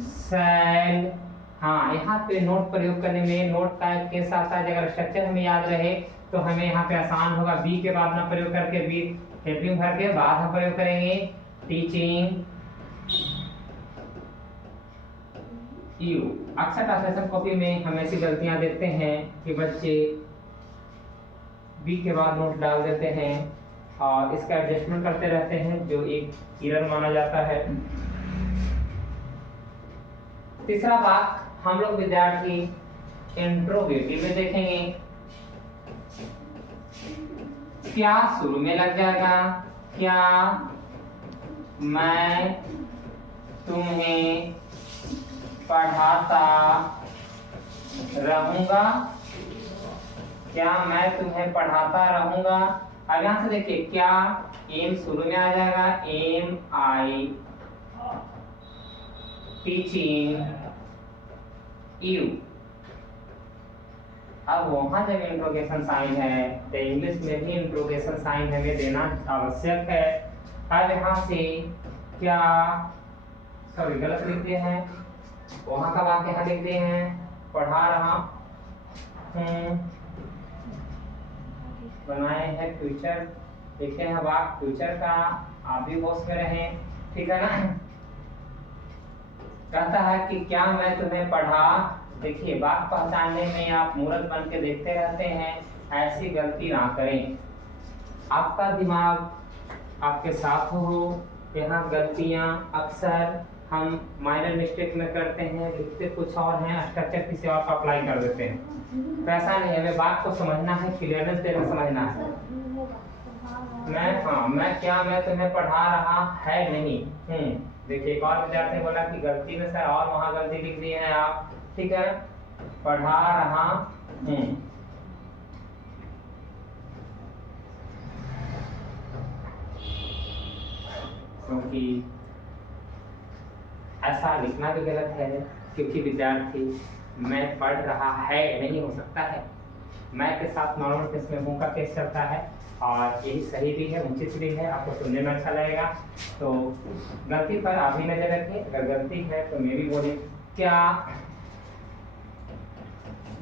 शैल। हाँ, यहाँ पे नोट प्रयोग करने में नोट का केस आता है, अगर स्ट्रक्चर हमें याद रहे तो हमें यहाँ पे आसान होगा। बी के बाद ना प्रयोग करके बी हेल्पिंग भर के बाद हम प्रयोग करेंगे टीचिंग यू। अक्सर ट्रांसलेशन कॉपी में हम ऐसी गलतियां देखते हैं कि बच्चे बी के बाद नोट डाल देते हैं और इसका एडजस्टमेंट करते रहते हैं, जो एक एरर माना जाता है। तीसरा भाग हम लोग विद्यार्थी इंट्रोगेटिव में देखेंगे। क्या शुरू में लग जाएगा, क्या मैं तुम्हें पढ़ाता रहूंगा, क्या मैं तुम्हें पढ़ाता रहूंगा। अब यहां से देखिए, क्या एम शुरू में आ जाएगा, एम आई टीचिंग यू। अब वहां जब इंट्रोगेशन साइन है तो इंग्लिश में भी इंट्रोगेशन साइन हमें देना आवश्यक है। अब यहाँ से क्या, सॉरी गलत लिख दिए हैं, वहां का वाक्य यहाँ लिख दिए हैं, पढ़ा रहा हूँ, बनाए हैं फ्यूचर, लिखे हैं वाक्य फ्यूचर का, आप भी होश में रहें, ठीक है ना। कहता है कि क्या मैं तुम्हें पढ़ा, देखिए बात पहचानने में आप मूर्ख बन के देखते रहते हैं, ऐसी गलती ना करें। आपका दिमाग आपके साथ हो, यहाँ गलतियां अक्सर हम माइनर मिस्टेक में करते हैं, लिखते कुछ और हैं, स्ट्रक्चर किसी और का अप्लाई कर देते हैं। तो ऐसा नहीं है, हमें बात को समझना है, क्लियरनेस देना समझना है। मैं तुम्हें पढ़ा रहा है नहीं। देखिए एक और विद्यार्थी बोला कि गलती में सर और वहां गलती लिख दी है आप, ठीक है, पढ़ा रहा हूं। क्योंकि ऐसा लिखना भी गलत है, क्योंकि विद्यार्थी मैं पढ़ रहा है नहीं हो सकता है, मैं के साथ नॉर्मल केस में हूं का केस चलता है, और यही सही भी है, उचित भी है, आपको सुनने में अच्छा लगेगा। तो गलती पर आप भी नजर रखें, अगर गलती है तो मैं भी बोले, क्या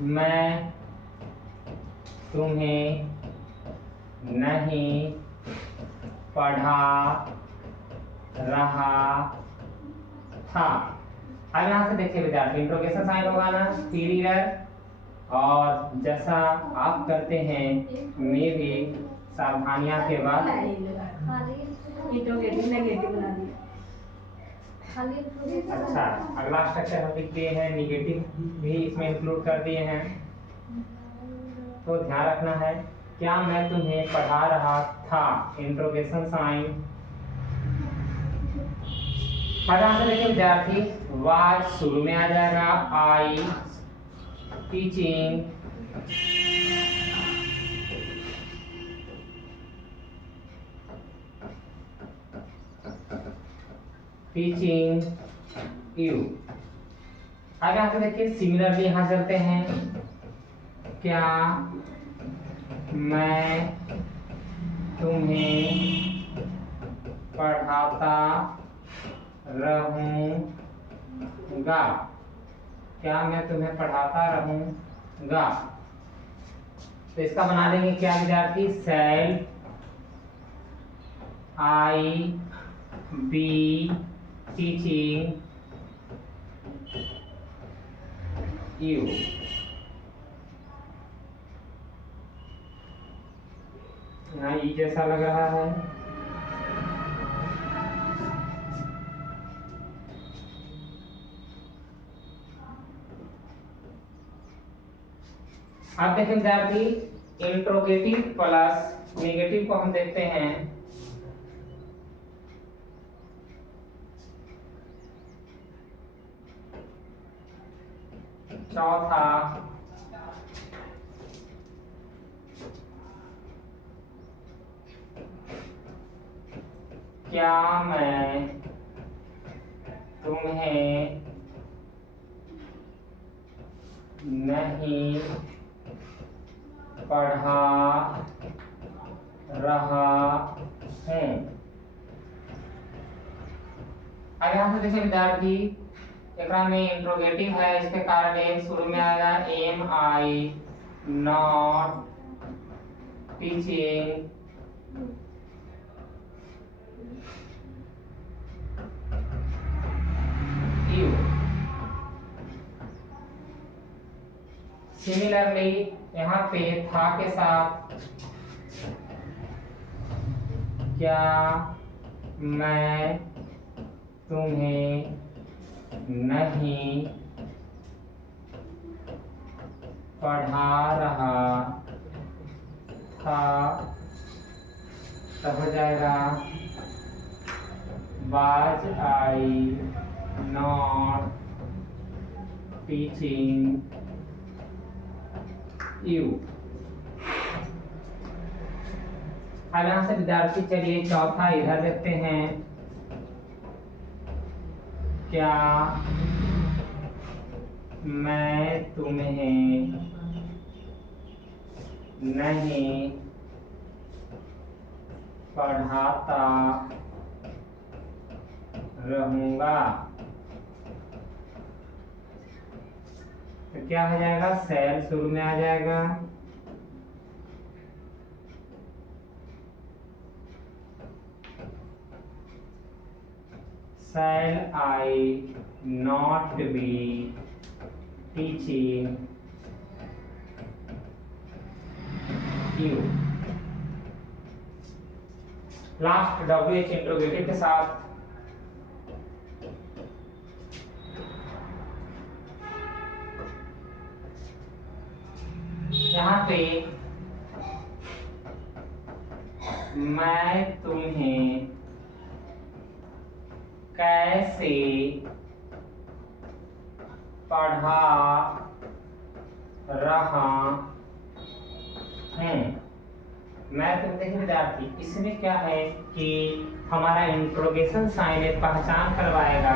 मैं तुम्हें नहीं पढ़ा रहा था। अब यहाँ से देखिए विद्यार्थी, इंट्रोगेशन साइन होगा ना, पीरियड, और जैसा आप करते हैं मैं भी सावधानियां के बाद अच्छा, अगला स्ट्रक्चर हम लिख दिए हैं, निगेटिव भी इसमें इंक्लूड कर दिए हैं, तो ध्यान रखना है। क्या मैं तुम्हें पढ़ा रहा था, इंट्रोगेशन साइन। से देखिए विद्यार्थी, वाज शुरू में आ जाएगा, आई टीचिंग यू। अब यहाँ पे देखिए सिमिलरली यहाँ चलते हैं, क्या मैं तुम्हें पढ़ाता रहूँगा। क्या मैं तुम्हें पढ़ाता रहूँगा। तो इसका बना लेंगे क्या विद्यार्थी, शैल आई बी टीचिंग यू। यहाँ ई जैसा लग रहा है। अब देखें विद्यार्थी, इंट्रोगेटिव प्लस नेगेटिव को हम देखते हैं। चौथा, क्या मैं तुम्हें नहीं पढ़ा रहा हूँ। अब यहाँ से देखिए विद्यार्थी, एकरा में इंट्रोगेटिव है, इसके कारण एम शुरू में आएगा, am I not teaching you. Similarly यहाँ पे था के साथ, क्या मैं तुम्हें नहीं पढ़ा रहा था, तब हो जाएगा was I not teaching you। अब यहाँ से विद्यार्थी चलिए चौथा इधर देखते हैं, क्या मैं तुम्हें नहीं पढ़ाता रहूँगा। तो क्या हो जाएगा, शैल शुरू में आ जाएगा, shall I not be teaching you। Last WH interrogative के साथ यहाँ पे मैं तुम्हें कैसे पढ़ा रहा हूँ। मैं तुम देखिए विद्यार्थी, इसमें क्या है कि हमारा इंट्रोगेशन साइन एक पहचान करवाएगा।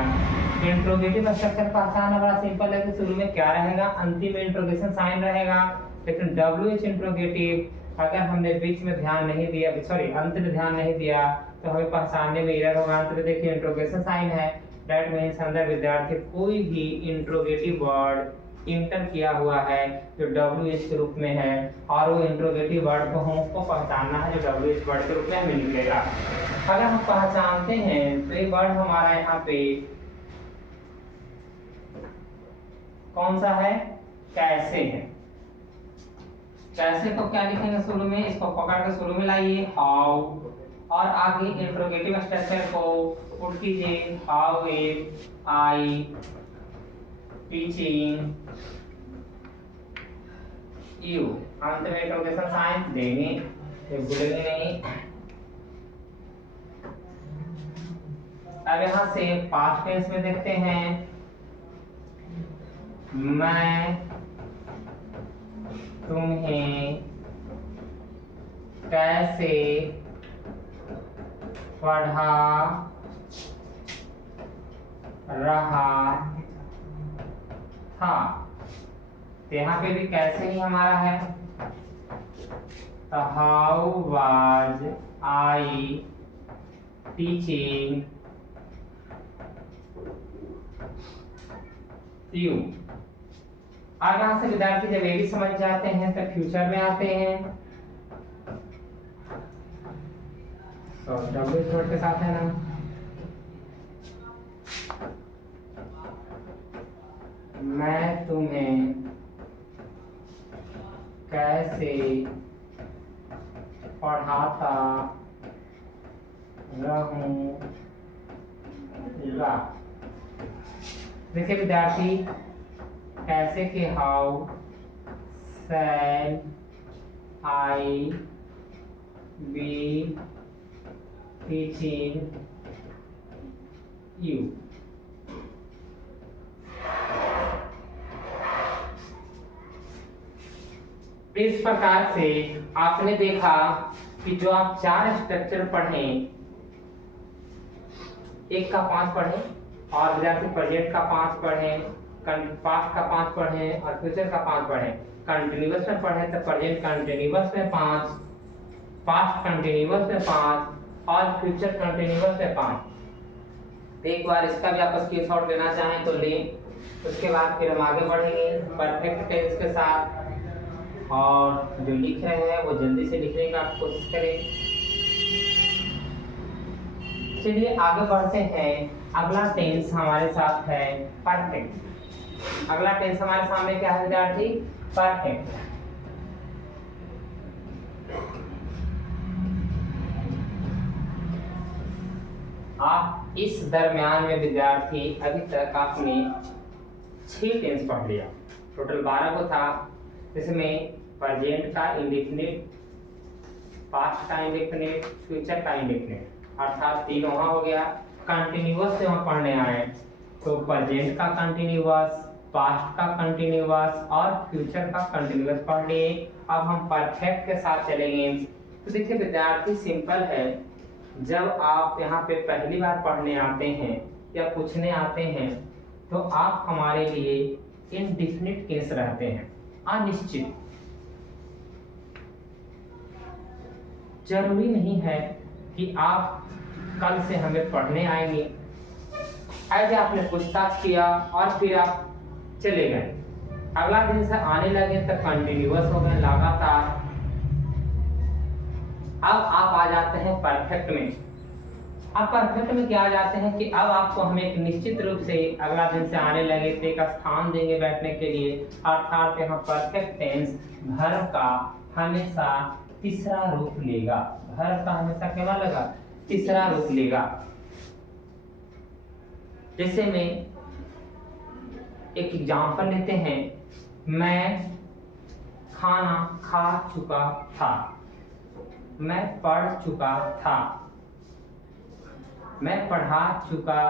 इंट्रोगेटिव स्ट्रक्चर पहचानना बड़ा सिंपल है कि शुरू में क्या रहेगा, अंतिम में इंट्रोगेशन साइन रहेगा। लेकिन WH इंट्रोगेटिव अगर हमने बीच में ध्यान नहीं दिया, सॉरी अंत में ध्यान नहीं दिया, तो हमें पहचानने में एरर होगा। अंत में देखिए इंट्रोगेशन साइन है, दैट मींस अंदर विद्यार्थी कोई भी इंट्रोगेटिव वर्ड इंटर किया हुआ है जो WH के रूप में है, और वो इंट्रोगेटिव वर्ड को हमको पहचानना है जो WH वर्ड के रूप में हमें निकलेगा। अगर हम पहचानते हैं तो ये वर्ड हमारा यहाँ पे कौन सा है, कैसे है। कैसे को क्या लिखेंगे शुरू में, इसको पकड़ के शुरू में लाइए हाउ, और आगे इंट्रोगेटिव स्ट्रक्चर को पुट कीजिए, how is I teaching you. अंत में इंट्रोगेशन साइन देंगे, ये भूलेंगे नहीं। अब यहाँ से पास्ट टेंस में देखते हैं, मैं तुम्हें कैसे पढ़ा रहा था। तो यहाँ पे भी कैसे ही हमारा है, तो how was I teaching you. और यहाँ से विद्यार्थी जब ये भी समझ जाते हैं तो फ्यूचर में आते हैं, तो डब्ल्यू इस वर्ड के साथ है ना, मैं तुम्हें कैसे पढ़ाता रहूँगा। देखिए विद्यार्थी, कैसे के how shell I be teaching you. इस प्रकार से आपने देखा कि जो आप 4 स्ट्रक्चर पढ़ें, 1 का 5 पढ़ें और विद्यार्थी प्रेजेंट का 5 पढ़ें, पास्ट का 5 पढ़ें और फ्यूचर का 5 पढ़ें। कंटिन्यूअस में पढ़ें तो प्रेजेंट कंटिन्यूअस में 5, पास्ट कंटिन्यूअस में 5 और फ्यूचर कंटिन्यूअस में 5। एक बार इसका भी आप स्क्रीनशॉट लेना चाहें तो लें, उसके बाद फिर हम आगे बढ़ेंगे परफेक्ट टेंस के साथ। और जो लिख रहे हैं वो जल्दी से लिखने का कोशिश करें। चलिए आगे बढ़ते हैं। अगला टेंस हमारे साथ है परफेक्ट। अगला टेंस हमारे सामने क्या है विद्यार्थी? परफेक्ट। आप इस दरम्यान में विद्यार्थी अभी तक आपने 6 टेंस पढ़ लिया, टोटल 12 को था। इसमें प्रेजेंट का इंडेफिनिट, पास्ट का इंडेफिनिट, फ्यूचर का इंडेफिनिट, अर्थात 3 वहाँ हो गया। कंटिन्यूअस से हम पढ़ने आए तो प्रेजेंट का कंटिन्यूअस, पास्ट का कंटिन्यूअस और फ्यूचर का कंटिन्यूअस पढ़ लिए। अब हम परफेक्ट के साथ चलेंगे। तो देखिए विद्यार्थी, सिंपल है, जब आप यहाँ पे पहली बार पढ़ने आते हैं या पूछने आते हैं तो आप हमारे लिए इनडिफिनिट केस रहते हैं, अनिश्चित। जरूरी नहीं है कि आप कल से हमें पढ़ने आएंगे। ऐसे आपने पूछताछ किया और फिर आप चले गए, अगला दिन से आने लगे तो कंटिन्यूअस हो गए, लगातार। अब आप आ जाते हैं परफेक्ट में। अब परफेक्ट में क्या आ जाते हैं कि अब आपको हम एक निश्चित रूप से अगला दिन से आने लगे तो एक स्थान देंगे बैठने के लिए, अर्थात यहाँ परफेक्ट टेंस वर्ब का हमेशा तीसरा रूप लेगा। वर्ब का हमेशा क्या लेगा? तीसरा रूप लेगा। जैसे में एक एग्जांपल लेते हैं, मैं खाना खा चुका था, मैं पढ़ चुका था, मैं पढ़ा चुका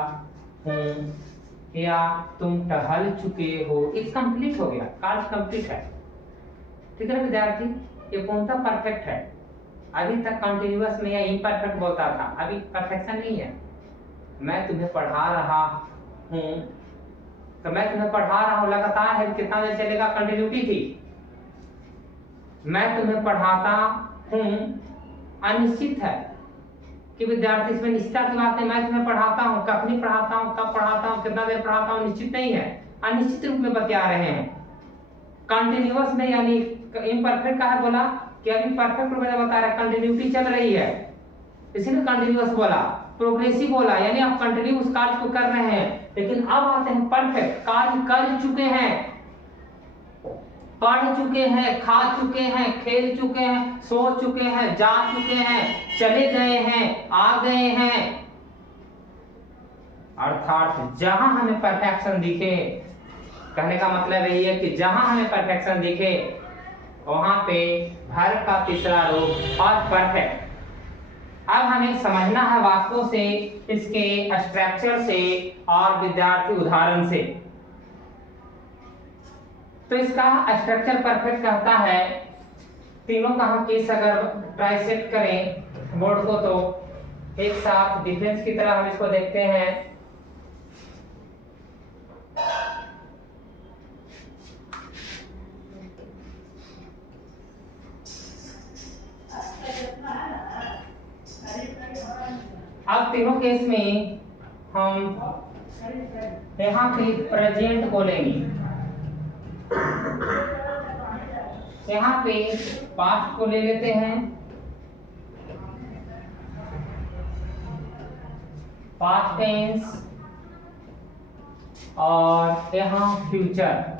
हूँ, या तुम टहल चुके हो। ये कंप्लीट हो गया, कार्य कंप्लीट है। ठीक है विद्यार्थी, ये कौन सा परफेक्ट है? अभी तक कंटिन्यूअस में या इम्परफेक्ट बोलता था, अभी परफेक्शन नहीं है। मैं तुम्हें पढ़ा रहा हूँ, तो मैं तुम्हें पढ़ा रहा हूँ लगातार है, कितना देर चलेगा? कंटिन्यूटी थी। मैं तुम्हें पढ़ाता हूँ अनिश्चित है कि विद्यार्थी, इसमें निश्चितता की बात है। मैं तुम्हें पढ़ाता हूँ, कब नहीं पढ़ाता हूँ, कब पढ़ाता हूँ, कितना देर पढ़ाता हूँ, निश्चित नहीं है, अनिश्चित रूप में बता रहे हैं। कंटिन्यूअस में यानी इम्परफेक्ट का है बोला कि अभी परफेक्ट रूप में बता रहा है, कंटिन्यूटी चल रही है, इसीलिए कंटिन्यूअस बोला। प्रोग्रेसिव बोला यानी आप कंटिन्यू उस कार्य को कर रहे हैं। लेकिन अब आते हैं परफेक्ट, कार्य कर चुके हैं, पढ़ चुके हैं, खा चुके हैं, खेल चुके हैं, सो चुके हैं, जा चुके हैं, चले गए हैं, आ गए हैं। अर्थात जहां हमें परफेक्शन दिखे, कहने का मतलब यही है कि जहां हमें परफेक्शन दिखे वहां पे वर्ब का तीसरा रूप और परफेक्ट। अब हमें समझना है वाक्यों से, इसके स्ट्रक्चर से और विद्यार्थी उदाहरण से। तो इसका स्ट्रक्चर परफेक्ट कहता है, तीनों का हम केस अगर ट्राइसेक्ट करें बोर्ड को तो एक साथ डिफरेंस की तरह हम इसको देखते हैं। तीनों केस में हम यहाँ पे प्रेजेंट को लेंगे, यहाँ पे पास्ट को ले लेते हैं, पास्ट टेंस, और यहाँ फ्यूचर।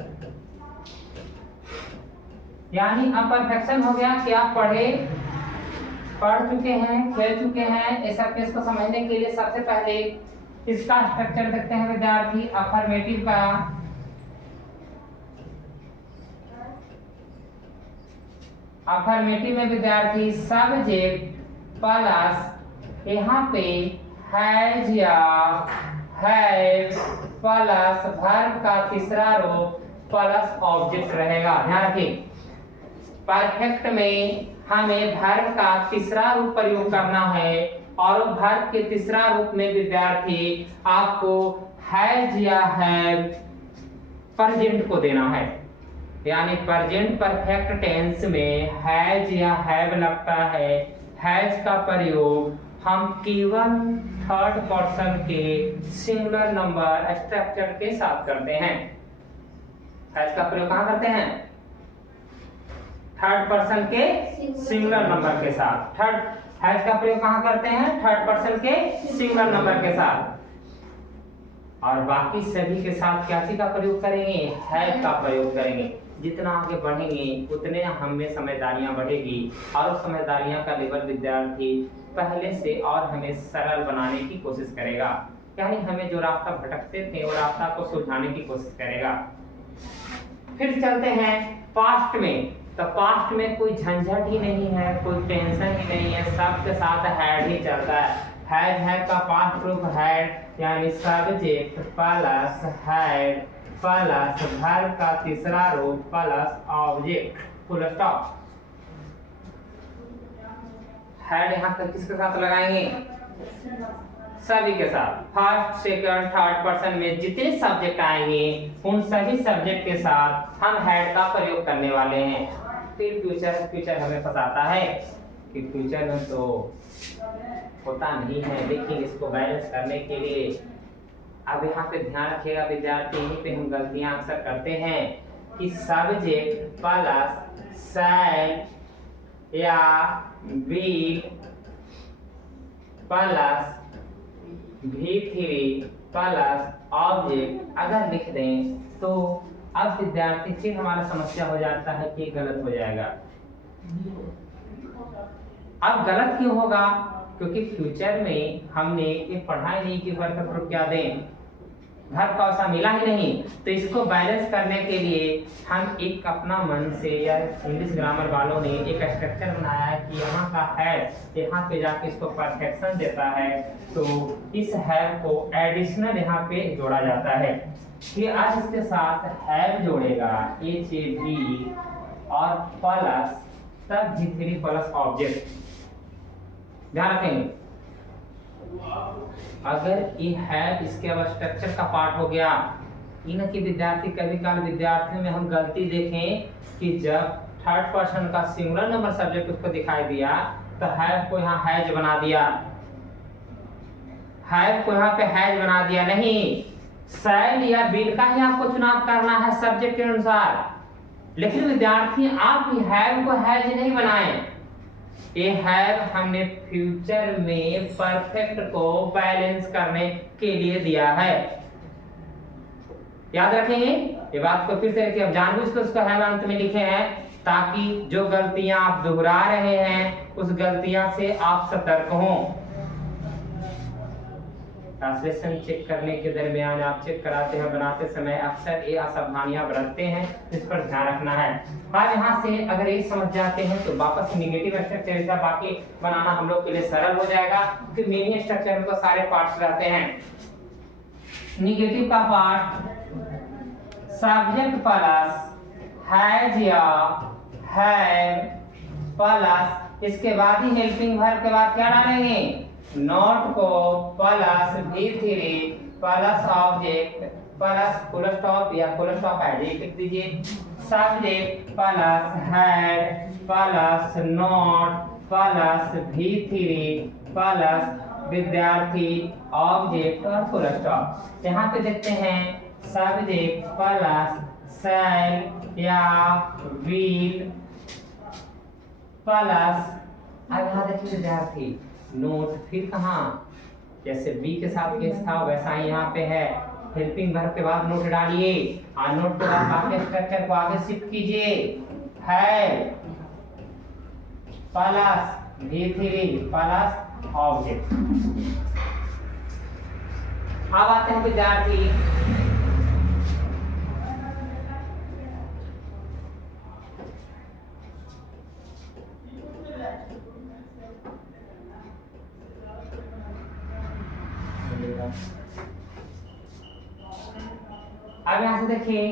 यानी अब परफेक्शन हो गया कि आप पढ़ चुके हैं, खेल चुके हैं। इस सब केस को समझने के लिए सबसे पहले इसका स्ट्रक्चर देखते हैं विद्यार्थी। अफर्मेटिव का अफर्मेटिव में विद्यार्थी सब्जेक्ट प्लस यहाँ पे हैज या हैव प्लस वर्ब का तीसरा रूप प्लस ऑब्जेक्ट रहेगा। ध्यान रखिए, परफेक्ट में हमें वर्ब का तीसरा रूप प्रयोग करना है और वर्ब के तीसरा रूप में विद्यार्थी आपको हैज या हैव प्रेजेंट को देना है। यानी प्रेजेंट परफेक्ट टेंस में हैज या हैव लगता है। हैज का प्रयोग हम केवल थर्ड पर्सन के सिंगुलर नंबर स्ट्रक्चर के साथ करते हैं। हैज का प्रयोग कहाँ करते हैं? थर्ड पर्सन के सिंगुलर नंबर के साथ। थर्ड हैज का प्रयोग कहाँ करते हैं? थर्ड पर्सन के सिंगुलर नंबर के साथ। और बाकी सभी के साथ क्या चीज का प्रयोग करेंगे? हैव का प्रयोग करेंगे। जितना आगे बढ़ेंगे उतने हमें समझदारियां बढ़ेगी और उस समझदारियां का लेवल विद्यार्थी पहले से और हमें सरल बनाने की कोशिश करेगा। यानी हमें जो रास्ता भटकते थे वो रास्ता को सुलझाने की कोशिश करेगा। फिर चलते हैं पास्ट में। तो पास्ट में कोई झंझट ही नहीं है, कोई टेंशन ही नहीं है, सबके साथ हैड ही चलता है। हैड का पास्ट रूप हैड यानी subject plus had plus verb का तीसरा रूप plus object, full stop. Had यहाँ पर किसके साथ लगाएंगे? सभी के साथ। फर्स्ट सेकंड थर्ड पर्सन में जितने सब्जेक्ट आएंगे उन सभी सब्जेक्ट के साथ हम हैड का प्रयोग करने वाले हैं। फिर फ्यूचर हमें फंसाता है कि फ्यूचर में तो होता नहीं है, लेकिन इसको बैलेंस करने के लिए अब यहाँ पे ध्यान रखिएगा विद्यार्थी, यहीं पे हम गलतियां अक्सर करते हैं कि सब्जेक्ट प्लस शैल या will plus V3 plus object अगर लिख दें तो अब विद्यार्थी फिर हमारा समस्या हो जाता है कि गलत हो जाएगा। अब गलत क्यों होगा? क्योंकि फ्यूचर में हमने ये पढ़ा ही नहीं कि वर्ब का प्रयोग क्या दें, वर्ब का ऐसा मिला ही नहीं। तो इसको बैलेंस करने के लिए हम एक अपना मन से या इंग्लिश ग्रामर वालों ने एक स्ट्रक्चर बनाया है कि यहाँ का हैव यहाँ पे जाके इसको परफेक्शन देता है, तो इस हैव को एडिशनल यहाँ पे जोड़ा जाता है। फिर आज इसके साथ हैव जोड़ेगा HAV और प्लस तब V3 प्लस ऑब्जेक्ट। ध्यान रखेंगे, अगर ये हैव इसके अब स्ट्रक्चर का पार्ट हो गया, इन की विद्यार्थी कभी काल विद्यार्थियों में हम गलती देखें कि जब थर्ड पर्सन का सिंगुलर नंबर सब्जेक्ट उसको दिखाई दिया तो हैव को यहाँ हैज बना दिया, हैव को यहाँ पे हैज बना दिया। नहीं, शैल या विल का ही आपको चुनाव करना है सब्जेक्ट के अनुसार। लेकिन विद्यार्थी आप हैव को हैज नहीं बनाए, ये हैव हमने फ्यूचर में परफेक्ट को बैलेंस करने के लिए दिया है। याद रखेंगे ये बात को फिर से रखिए। अब जानबूझ कर उसको हैव अंत में लिखे हैं ताकि जो गलतियां आप दोहरा रहे हैं उस गलतियां से आप सतर्क हों। ट्रांसलेशन चेक करने के दरमियान आप चेक कराते हैं बनाते समय अक्सर ये असावधानियां बरतते हैं, इस पर ध्यान रखना है। और यहाँ से अगर ये समझ जाते हैं तो वापस नेगेटिव स्ट्रक्चर का बाकी बनाना हम लोग के लिए सरल हो जाएगा। फिर मेन स्ट्रक्चर में तो सारे पार्ट्स रहते हैं। नेगेटिव का पार्ट सब्जेक्ट प्लस हैज या हैव प्लस इसके बाद ही हेल्पिंग वर्ब के बाद क्या डालेंगे? नॉट को plus V3 plus object plus full stop या फुल स्टॉप एडजेक्टिव लिख दीजिए। Subject plus had plus not plus V3 plus विद्यार्थी, ऑब्जेक्ट और फुल स्टॉप। यहाँ पे देखते हैं सब्जेक्ट प्लस शैल या विल प्लस, अब यहाँ देखिए विद्यार्थी नोट, फिर कहाँ जैसे बी के साथ केस था वैसा ही यहाँ पे है, हेल्पिंग वर्ब के बाद नोट डालिए और नोट के बाद वाक्य स्ट्रक्चर को आगे शिफ्ट कीजिए, है प्लस V3 प्लस ऑब्जेक्ट। अब आते हैं विद्यार्थी अब यहां से देखिए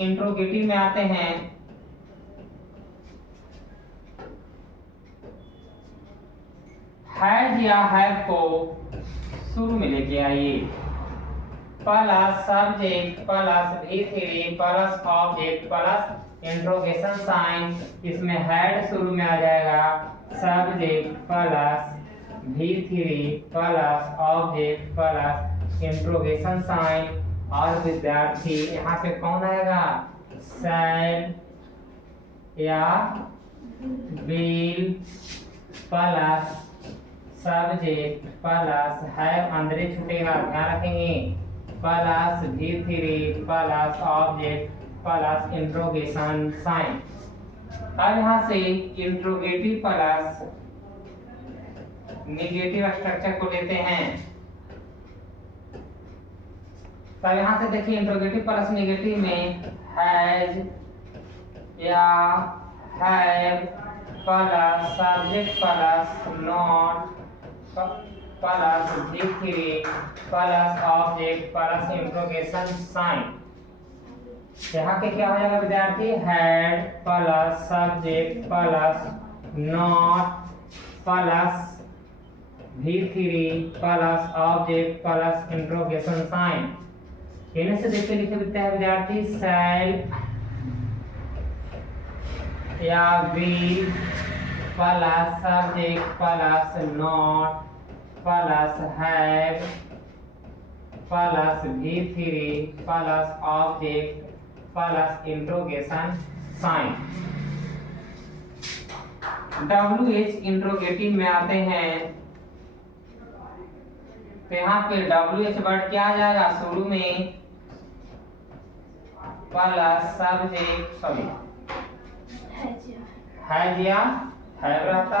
इंट्रोगेटिव में आते हैं। हैज या हैव को शुरू में लेके आइए, plus subject plus V3 plus object plus interrogation sign. इसमें हैड शुरू में आ जाएगा, subject plus V3 plus object plus interrogation sign. और विद्यार्थी यहाँ पे कौन आएगा, शैल या will plus subject plus have, अंदर छूटेगा ध्यान रखेंगे, plus V3 plus object plus interrogation sign. अब यहाँ से इंट्रोगेटिव प्लस नेगेटिव स्ट्रक्चर को लेते हैं। तब यहाँ से देखिए इंट्रोगेटिव प्लस नेगेटिव में हैज या have plus subject plus not plus V3 plus object plus interrogation sign. यहाँ के क्या हो जाएगा विद्यार्थी, had plus subject plus not plus V3 plus object plus interrogation sign. इन्हें से देखते लिखे लिखते हैं विद्यार्थी, शैल या will plus subject plus not plus have plus V3 plus object plus interrogation sign. WH interrogative में आते हैं तो यहाँ पे WH वर्ड क्या आ जाएगा, शुरू में प्लस सब्जेक्ट सॉरी हैज या हैव रहता,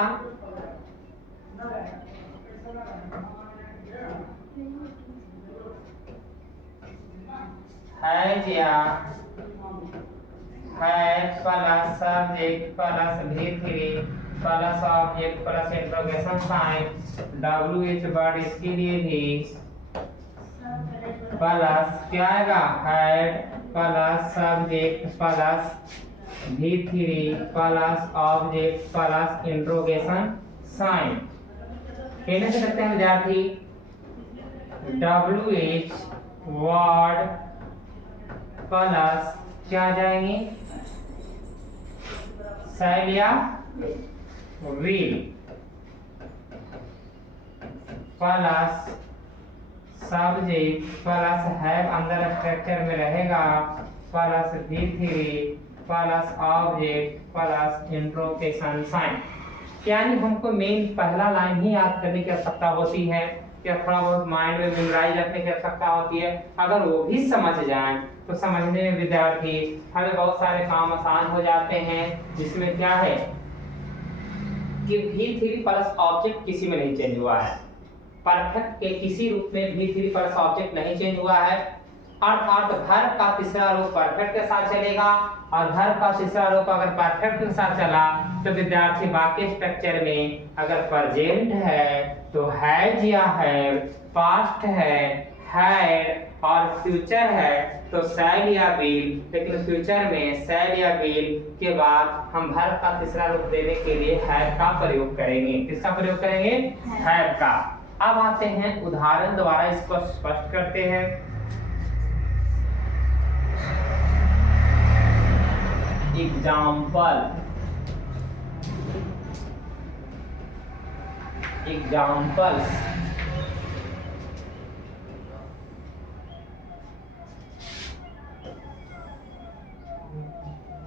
हैज या have plus subject plus V3 plus object plus interrogation sign. WH word इसके लिए भी प्लस क्या आएगा, had plus subject plus V3 plus object plus interrogation sign. कहने से करते हैं विद्यार्थी, WH वर्ड प्लस क्या आ जाएंगे, शैल या will plus subject plus have, अंदर स्ट्रक्चर में रहेगा, plus V3 plus object plus interrogation sign. यानी हमको मेन पहला लाइन ही याद करने की आवश्यकता होती है, या थोड़ा बहुत माइंड में मेमोराइज रखने की आवश्यकता होती है। अगर वो भी समझ जाएं तो समझने में विद्यार्थी हमें बहुत सारे काम आसान हो जाते हैं। जिसमें क्या है कि V3 प्लस ऑब्जेक्ट किसी में नहीं चेंज हुआ है, परफेक्ट के किसी रूप में V3 प्लस ऑब्जेक्ट नहीं चेंज हुआ है, अर्थात वर्ब का तीसरा रूप परफेक्ट के साथ चलेगा, और वर्ब का तीसरा रूप अगर परफेक्ट के साथ चला तो विद्यार्थी वाक्य स्ट्रक्चर में अगर प्रेजेंट है तो हैज या हैव, पास्ट है हैड, और फ्यूचर है तो शैल या विल। लेकिन फ्यूचर में शैल या विल के बाद हम वर्ब का तीसरा रूप देने के लिए हैव का प्रयोग करेंगे। किसका प्रयोग करेंगे, हैव का। अब आते हैं उदाहरण द्वारा इसको स्पष्ट करते हैं। एग्जाम्पल्स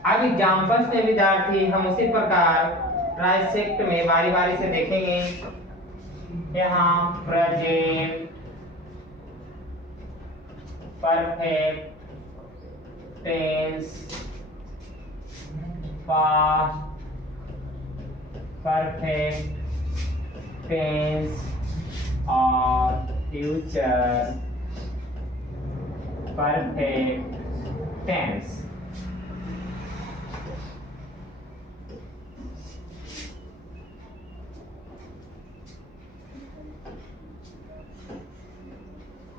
अब एग्जाम्पल्स में विद्यार्थी हम उसी प्रकार ट्राइसेक्ट में बारी बारी से देखेंगे। यहाँ present perfect tense, past perfect tense और फ्यूचर परफेक्ट टेंस।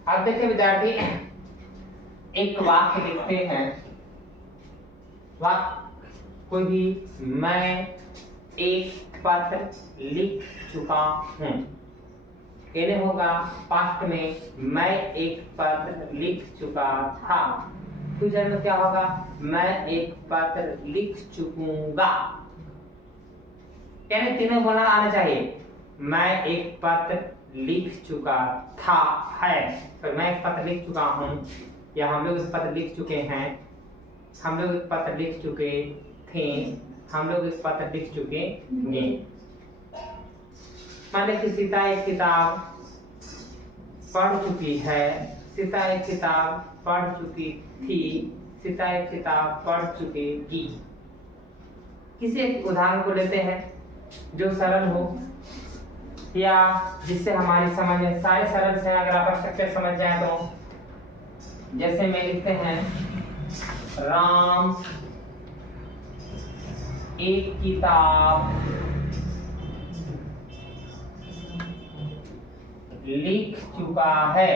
अब देखिए विद्यार्थी, एक वाक्य लिखते हैं। वाक्य कोई भी, मैं एक पत्र लिख चुका हूँ। कहने होगा पास्ट में मैं एक पत्र लिख चुका था। फ्यूचर में क्या होगा, मैं एक पत्र लिख चुकूंगा। कहने तीनों बोलना आना चाहिए। मैं एक पत्र लिख चुका था है, तो मैं एक पत्र लिख चुका हूँ, या हम लोग इस पत्र लिख चुके हैं, हम लोग एक पत्र लिख चुके थे, हम लोग एक पत्र लिख चुके हैं। मान लीजिए कि सीता एक किताब पढ़ चुकी है, सीता एक किताब पढ़ चुकी थी, सीता एक किताब पढ़ चुकेगी। किसी एक उदाहरण को लेते हैं जो सरल हो या जिससे हमारी समझ में सारे सरल से अगर आप स्ट्रक्चर समझ जाए तो जैसे में लिखते हैं राम एक किताब लिख चुका है।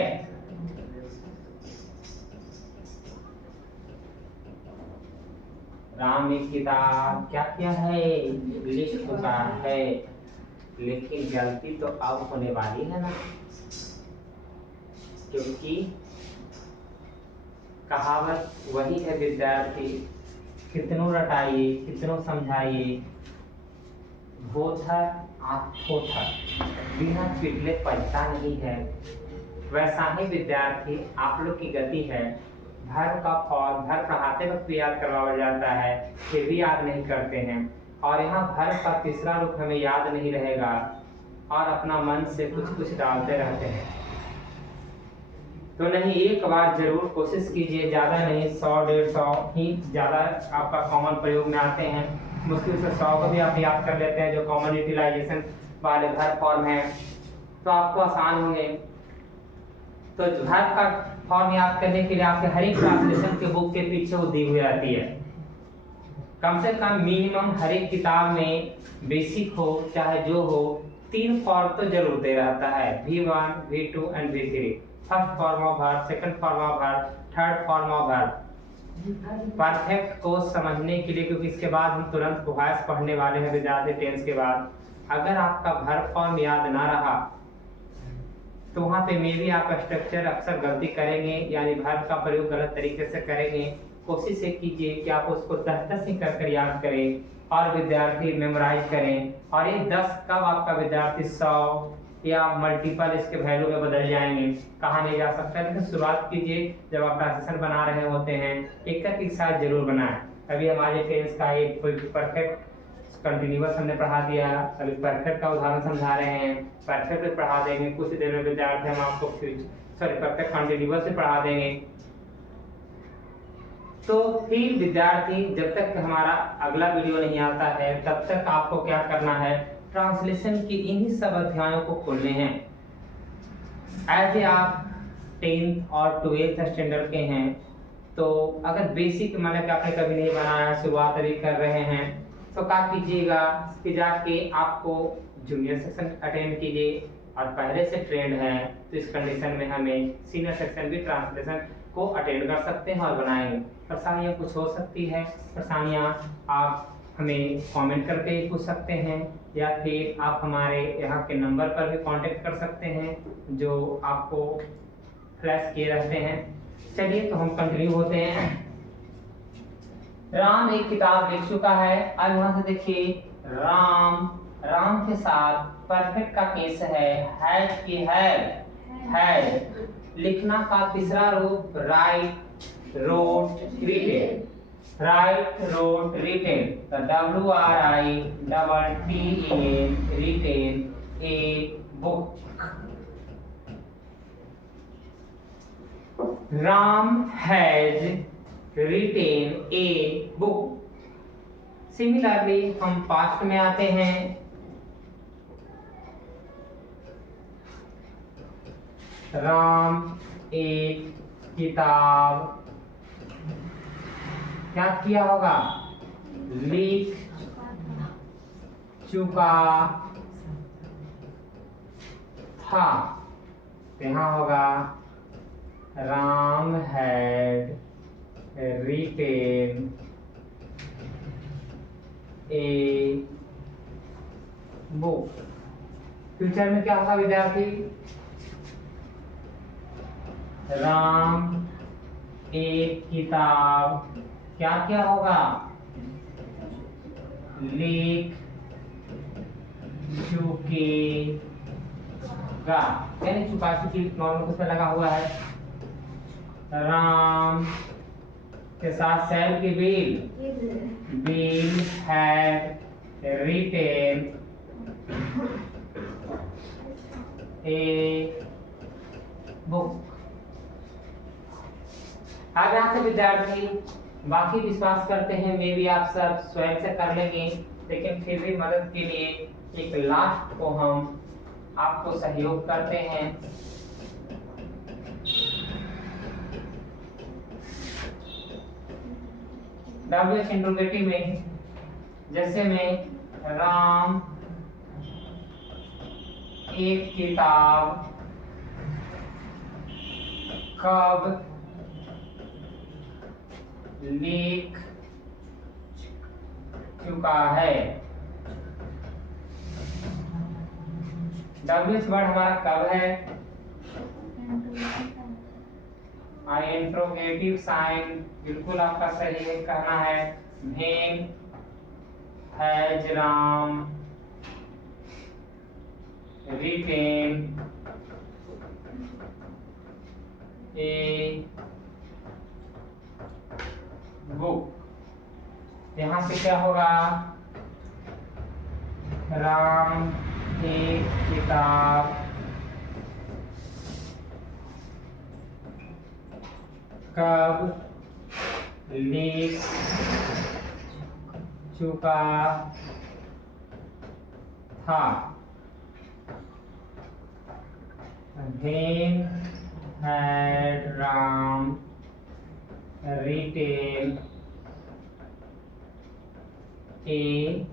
राम एक किताब क्या किया है, लिख चुका है। लेकिन गलती तो अब होने वाली है ना, क्योंकि कहावत वही है विद्यार्थी, कितनों रटाइए कितनों समझाइए, भोथर आथोथर बिना पिटले पलता नहीं है। वैसा ही विद्यार्थी आप लोग की गति है। भर का फॉर्म भर पढ़ाते वक्त भी याद करवाया जाता है, फिर भी याद नहीं करते हैं। और यहाँ भर का तीसरा रूप हमें याद नहीं रहेगा और अपना मन से कुछ कुछ डालते रहते हैं। तो नहीं, एक बार जरूर कोशिश कीजिए, ज़्यादा नहीं 100-150 ही ज़्यादा आपका कॉमन प्रयोग में आते हैं। मुश्किल से 100 को भी आप याद कर लेते हैं जो कॉमन यूटिलाइजेशन वाले भर फॉर्म है, तो आपको आसान होंगे। तो भर का फॉर्म याद करने के लिए आपके हर एक ट्रांसलेशन के बुक के पीछे वो दी हुई रहती है। कम से कम मिनिमम हर एक किताब में बेसिक हो चाहे जो हो 3 फॉर्म तो जरूर दे रहता है, V1, V2 and V3। First form of verb, second form of verb, third form of verb. Perfect को समझने के लिए, क्योंकि इसके बाद हम तुरंत वॉइस पढ़ने वाले हैं विद्यार्थी टेंस के बाद। अगर आपका वर्ब फॉर्म याद ना रहा तो वहाँ पे मे भी आप स्ट्रक्चर अक्सर गलती करेंगे, यानी वर्ब का प्रयोग गलत तरीके से करेंगे। कोशिश ये कीजिए कि आप उसको 10-10 ही कर याद करें और विद्यार्थी मेमोराइज करें। और ये 10 कब आपका विद्यार्थी 100 या मल्टीपल इसके वैल्यू में बदल जाएंगे, कहाँ नहीं जा सकता है। लेकिन शुरुआत कीजिए जब आप ट्रांजिशन बना रहे होते हैं, एक साथ जरूर बनाएं। अभी हमारे टेंस का एक परफेक्ट कंटिन्यूअस हमने पढ़ा दिया, अभी परफेक्ट का उदाहरण समझा रहे हैं, परफेक्ट भी पढ़ा देंगे कुछ देर में विद्यार्थी। हम आपको परफेक्ट कंटिन्यूअस भी पढ़ा देंगे। तो फिर विद्यार्थी जब तक हमारा अगला वीडियो नहीं आता है तब तक आपको क्या करना है, ट्रांसलेशन की इन्हीं सब अध्यायों को खोलने हैं। ऐसे आप 10th और 12th स्टैंडर्ड के हैं तो अगर बेसिक मतलब कि आपने कभी नहीं बनाया, शुरुआत अभी कर रहे हैं, तो क्या कीजिएगा कि जाके आपको जूनियर सेक्शन अटेंड कीजिए। और पहले से ट्रेंड है तो इस कंडीशन में हमें सीनियर सेक्शन भी ट्रांसलेशन को अटेंड कर सकते हैं और बनाएंगे। परेशानियाँ कुछ हो सकती है, परेशानियाँ आप हमें कमेंट करके पूछ सकते हैं या फिर आप हमारे यहाँ के नंबर पर भी कांटेक्ट कर सकते हैं जो आपको फ्लैश किए रहते हैं। चलिए तो हम कंटिन्यू होते हैं। राम एक किताब लिख चुका है। अब यहाँ से देखिए राम के साथ परफेक्ट का केस है कि है। लिखना का तीसरा रूप write, wrote, readed. Write, wrote, written. तो WRITTEN, written a book. Ram has written a book. Similarly हम पास्ट में आते हैं। राम एक किताब क्या किया होगा? लिख चुका था। तो यहाँ होगा Ram had retain a book. Future में क्या होगा विद्यार्थी? राम एक किताब क्या होगा? लिख चुकेगा, यानी चुका चुकी नॉर्मल कुछ लगा हुआ है। राम के साथ शैल की bill had retain a book. अब यहाँ से विद्यार्थी बाकी विश्वास करते हैं मे भी आप सब स्वयं से कर लेंगे, लेकिन फिर भी मदद के लिए एक लास्ट को हम आपको सहयोग करते हैं। WH इंट्रोगेटिव में जैसे में राम एक किताब कब लिख चुका है। WH वर्ड हमारा कब है? इंट्रोगेटिव साइन बिल्कुल आपका सही है, कहना है when has Ram retain a book. यहाँ पे क्या होगा? राम एक किताब कब लिख चुका था। When had Ram written a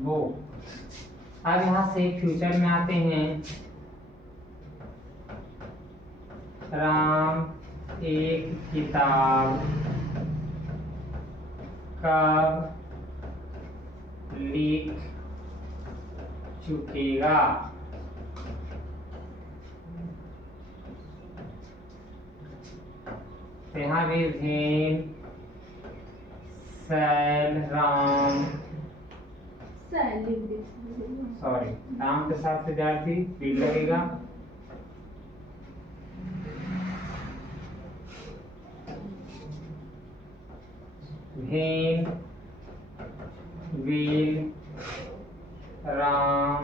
book। अब यहाँ से फ्यूचर में आते हैं। राम एक किताब कब लिख चुकेगा। यहाँ भी भेन शैल राम, सॉरी राम के साथ विद्यार्थी भी लगेगा। When will Ram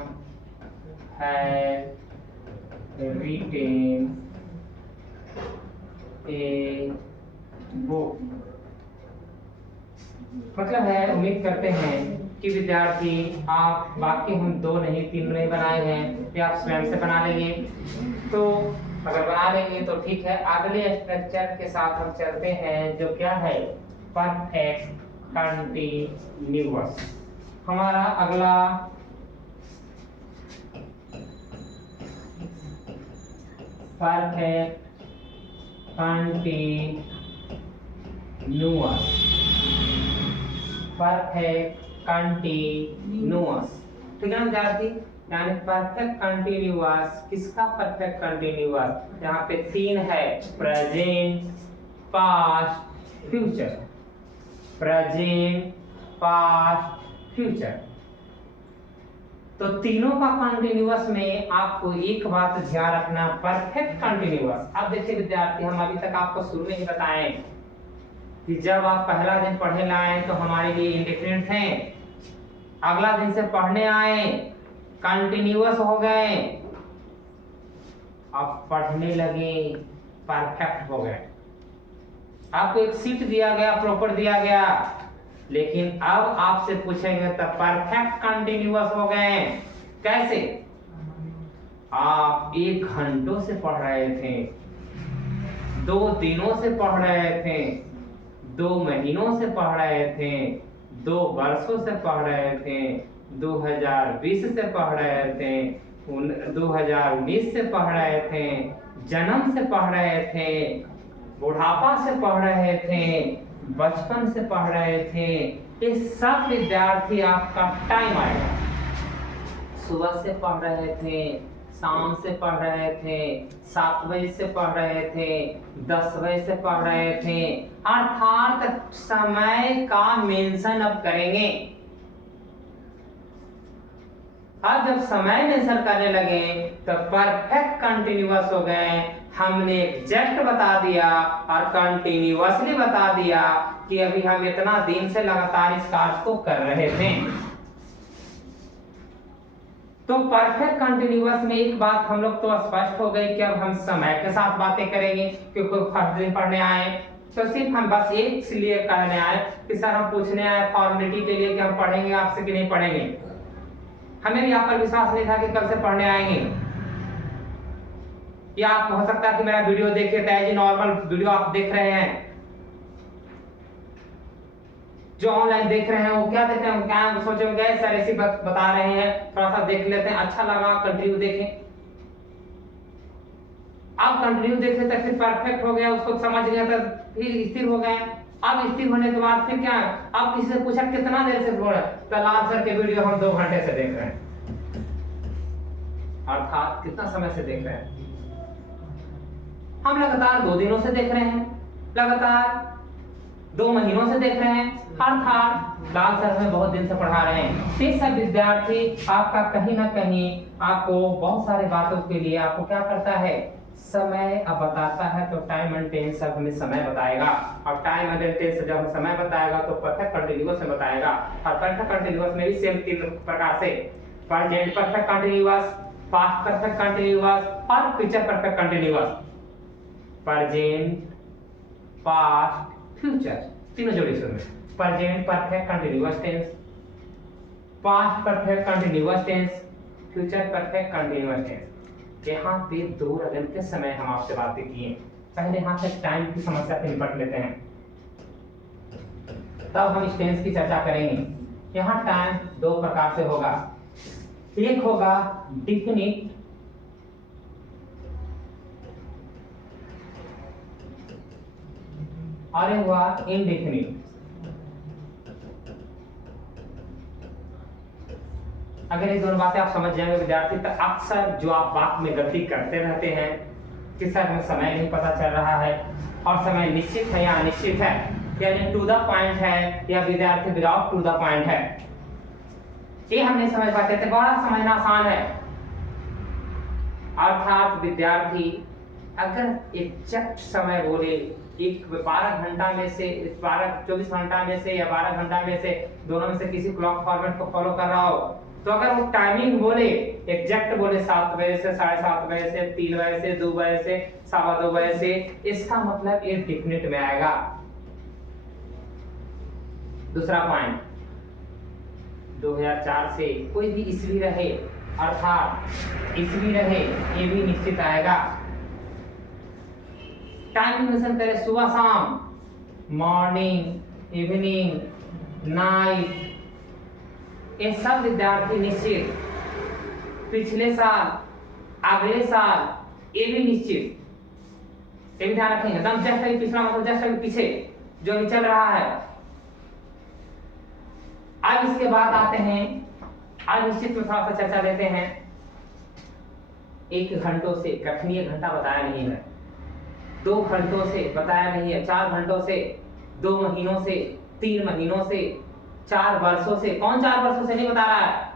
have written a book। मतलब है, उम्मीद करते हैं कि विद्यार्थी आप बाकी हम 2 नहीं 3 नहीं बनाए हैं, कि आप स्वयं से बना लेंगे। तो अगर बना लेंगे तो ठीक है। अगले स्ट्रक्चर के साथ हम चलते हैं, जो क्या है? Perfect continuous. हमारा अगला परफेक्ट कंटीन्यूअस। परफेक्ट कंटीन्यूअस, ठीक है विद्यार्थी। यानी परफेक्ट कंटीन्यूअस, किसका परफेक्ट कंटीन्यूअस? यहाँ पे 3 है, present, past, future. Present, past, future. तो तीनों का कंटीन्यूअस में आपको एक बात ध्यान रखना, परफेक्ट कंटीन्यूअस। अब देखिए विद्यार्थी, हम अभी तक आपको शुरू में ही बताएं कि जब आप पहला दिन पढ़ने ना आए तो हमारे लिए इंडिफरेंट थे, अगला दिन से पढ़ने आए कंटिन्यूअस हो गए, अब पढ़ने लगे परफेक्ट हो गए। आपको एक सीट दिया गया, प्रॉपर दिया गया, लेकिन अब आपसे पूछेंगे तो परफेक्ट कंटिन्यूअस हो गए। कैसे? आप 1 घंटों से पढ़ रहे थे, 2 दिनों से पढ़ रहे थे, 2 महीनों से पढ़ रहे थे, 2 वर्षों से पढ़ रहे थे, 2020 से पढ़ रहे थे, 2019 से पढ़ रहे थे, जन्म से पढ़ रहे थे, बुढ़ापा से पढ़ रहे थे, बचपन से पढ़ रहे थे। ये सब विद्यार्थी आपका टाइम आएगा। सुबह से पढ़ रहे थे, शाम से पढ़ रहे थे, 7 बजे से पढ़ रहे थे, 10 बजे से पढ़ रहे थे, अर्थात समय का मेंशन अब करेंगे। अब जब समय मेंशन करने लगे तो परफेक्ट कंटिन्यूअस हो गए। हमने एग्जैक्ट बता दिया और कंटिन्यूअसली बता दिया कि अभी हम इतना दिन से लगातार इस कार्य को कर रहे थे। तो परफेक्ट कंटिन्यूअस में एक बात हम लोग तो स्पष्ट हो गई कि अब हम समय के साथ बातें करेंगे, क्योंकि फर्स्ट दिन पढ़ने आए तो सिर्फ हम बस एक इसलिए कहने आए कि सर हम पूछने आए फॉर्मेलिटी के लिए कि हम पढ़ेंगे आपसे कि नहीं पढ़ेंगे। हमें भी यहाँ पर विश्वास नहीं था कि कल से पढ़ने आएंगे, या आप हो सकता है कि मेरा वीडियो देखे तो नॉर्मल वीडियो आप देख रहे हैं, जो ऑनलाइन देख रहे हैं वो क्या देख रहे हैं, क्या सोचेंगे सर ऐसी बता रहे हैं, थोड़ा सा देख लेते हैं, अच्छा लगा कंटिन्यू देखें। अब कंटिन्यू देख लेते फिर परफेक्ट हो गया, उसको समझ गया तो फिर स्थिर हो गए। अब स्थिर होने के बाद फिर क्या, अब किसी से पूछा कितना देर से पढ़, तो लाल सर के वीडियो हम 2 घंटे से देख रहे हैं, अर्थात कितना समय से देख रहे हैं, हम लगातार 2 दिनों से देख रहे हैं, लगातार 2 महीनों से देख रहे हैं, अर्थात लाल सर हमें बहुत दिन से पढ़ा रहे हैं। ये सब विद्यार्थी आपका कहीं ना कहीं आपको बहुत सारे बातों के लिए आपको क्या करता है, समय अब बताता है। तो टाइम एंड टेंस अब हमें समय बताएगा, और टाइम एंड टेंस जब समय बताएगा तो परफेक्ट कंटिन्यूअस में बताएगा। और परफेक्ट कंटिन्यूअस में भी सेम 3 प्रकार से, present perfect continuous, past perfect continuous और future perfect continuous. Present, past, future तीनों जोड़े में, present perfect continuous tense, past perfect continuous tense, future perfect continuous tense. यहाँ पे 2 रगन के समय हम आपसे बातें किए। पहले यहाँ से टाइम की समस्या से निपट लेते हैं, तब हम इस टेंस की चर्चा करेंगे। यहाँ टाइम 2 प्रकार से होगा, एक होगा डिफिनिट और एक हुआ इनडेफिनिट। अगर ये दोनों बातें आप समझ जाएंगे विद्यार्थी, तो अक्सर जो आप बात में गलती करते रहते हैं कि सर हमें समय नहीं पता चल रहा है, और समय निश्चित है या अनिश्चित है, यानी टू द पॉइंट है या विद्यार्थी विदाउट टू द पॉइंट है, ये हम नहीं समझ पाते थे। बड़ा समझना आसान है, अर्थात विद्यार्थी अगर एग्जैक्ट समय बोले, एक 12 घंटा में से 24 घंटा में से या 12 घंटा में से दोनों में से किसी क्लॉक फॉर्मेट को फॉलो कर रहा हो, तो अगर वो टाइमिंग बोले, एग्जैक्ट बोले 7 बजे से 7:30 बजे से 3 बजे से 2 बजे से 2:15 बजे से, इसका मतलब ये डिफिनिट में आएगा। दूसरा पॉइंट, 2004 से कोई भी ईस्वी रहे, अर्थात ईस्वी रहे, ये भी निश्चित आएगा। टाइमिंग मेंशन करें सुबह शाम, मॉर्निंग, इवनिंग, नाइट, ये सब विद्यार्थी निश्चित। पिछले साल, अगले साल, ये भी निश्चित, ये भी ध्यान रखेंगे। एकदम जस्ट अभी पिछला मतलब जस्ट अभी पीछे जो अभी चल रहा है। अब इसके बाद आते हैं अनिश्चित में थोड़ा सा चर्चा लेते हैं। 1 घंटों से, कठिन घंटा बताया नहीं है, 2 घंटों से बताया नहीं है, 4 घंटों से, 2 महीनों से, 3 महीनों से, 4 वर्षों से। कौन 4 वर्षों से नहीं बता रहा है,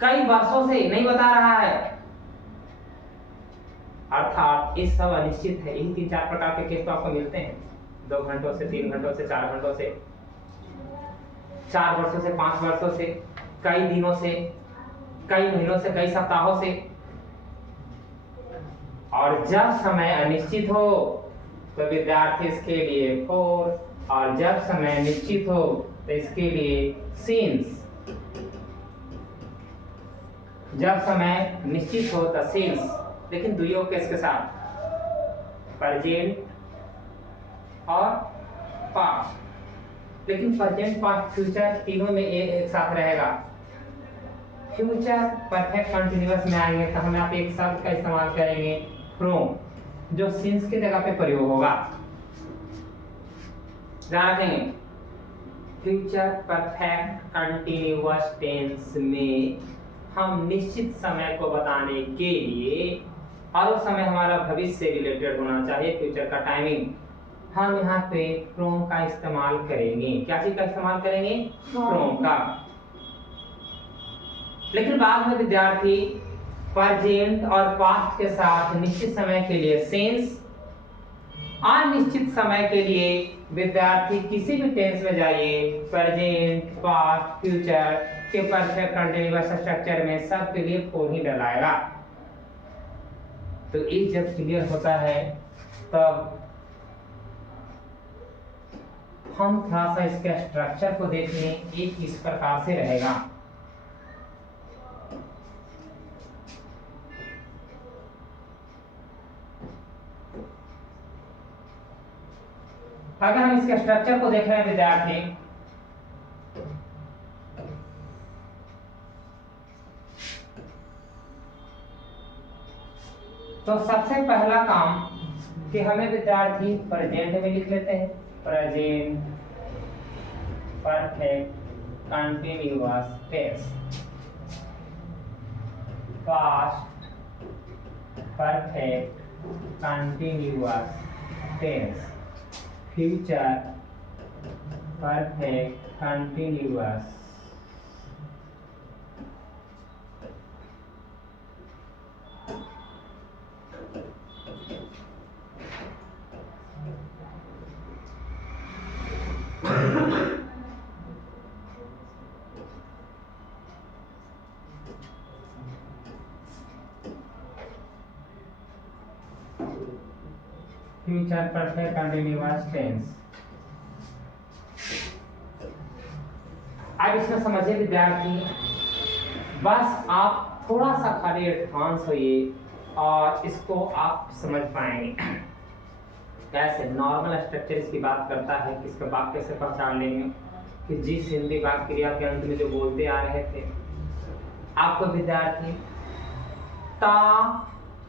कई वर्षों से नहीं बता रहा है, अर्थात ये सब अनिश्चित है। यही 3-4 प्रकार के केस तो आपको मिलते हैं। 2 घंटों से, 3 घंटों से, 4 घंटों से, 4 वर्षों से, 5 वर्षों से, कई दिनों से, कई महीनों से, कई सप्ताहों से। और जब समय अनिश्चित हो तो विद्यार्थी इसके लिए 4, और जब समय निश्चित हो तो इसके लिए सिंस। जब समय निश्चित हो तो सिंस, लेकिन दुइयों केस के साथ, प्रेजेंट और पास्ट। लेकिन प्रेजेंट, पास्ट, फ्यूचर तीनों में एक साथ रहेगा। फ्यूचर परफेक्ट कंटिन्यूअस में आएंगे तो हम यहाँ पे एक शब्द का इस्तेमाल करेंगे फ्रॉम, जो सिंस की जगह पे प्रयोग होगा। ध्यान रखेंगे, फ्यूचर परफेक्ट कंटिन्यूअस टेंस में हम निश्चित समय को बताने के लिए, और वो समय हमारा भविष्य से रिलेटेड होना चाहिए, फ्यूचर का टाइमिंग, हम यहाँ पे फ्रॉम का इस्तेमाल करेंगे। क्या चीज का इस्तेमाल करेंगे? फ्रॉम का। लेकिन बाद में विद्यार्थी प्रेजेंट और पास्ट के साथ निश्चित समय के लिए सिंस, अनिश्चित समय के लिए विद्यार्थी किसी भी टेंस में जाइए, प्रेजेंट, पास्ट, फ्यूचर के परफेक्ट कंटिन्यूअस स्ट्रक्चर में सबके लिए फोर ही डलाएगा। तो ये जब क्लियर होता है तब हम थोड़ा सा इसके स्ट्रक्चर को देख लें, ये किस प्रकार से रहेगा। अगर हम इसके स्ट्रक्चर को देख रहे हैं विद्यार्थी, तो सबसे पहला काम कि हमें विद्यार्थी प्रेजेंट में लिख लेते हैं, present perfect continuous tense, past perfect continuous tense, future perfect continuous, future perfect continuous tense. अब इसमें समझिए विद्यार्थी, बस आप थोड़ा सा खाली एडवांस होइए और इसको आप समझ पाएंगे। कैसे नॉर्मल स्ट्रक्चर इसकी बात करता है कि इसका वाक्य से पहचान लेंगे कि जिस हिंदी वाक्य क्रिया के अंत में जो बोलते आ रहे थे, आपको विद्यार्थी ता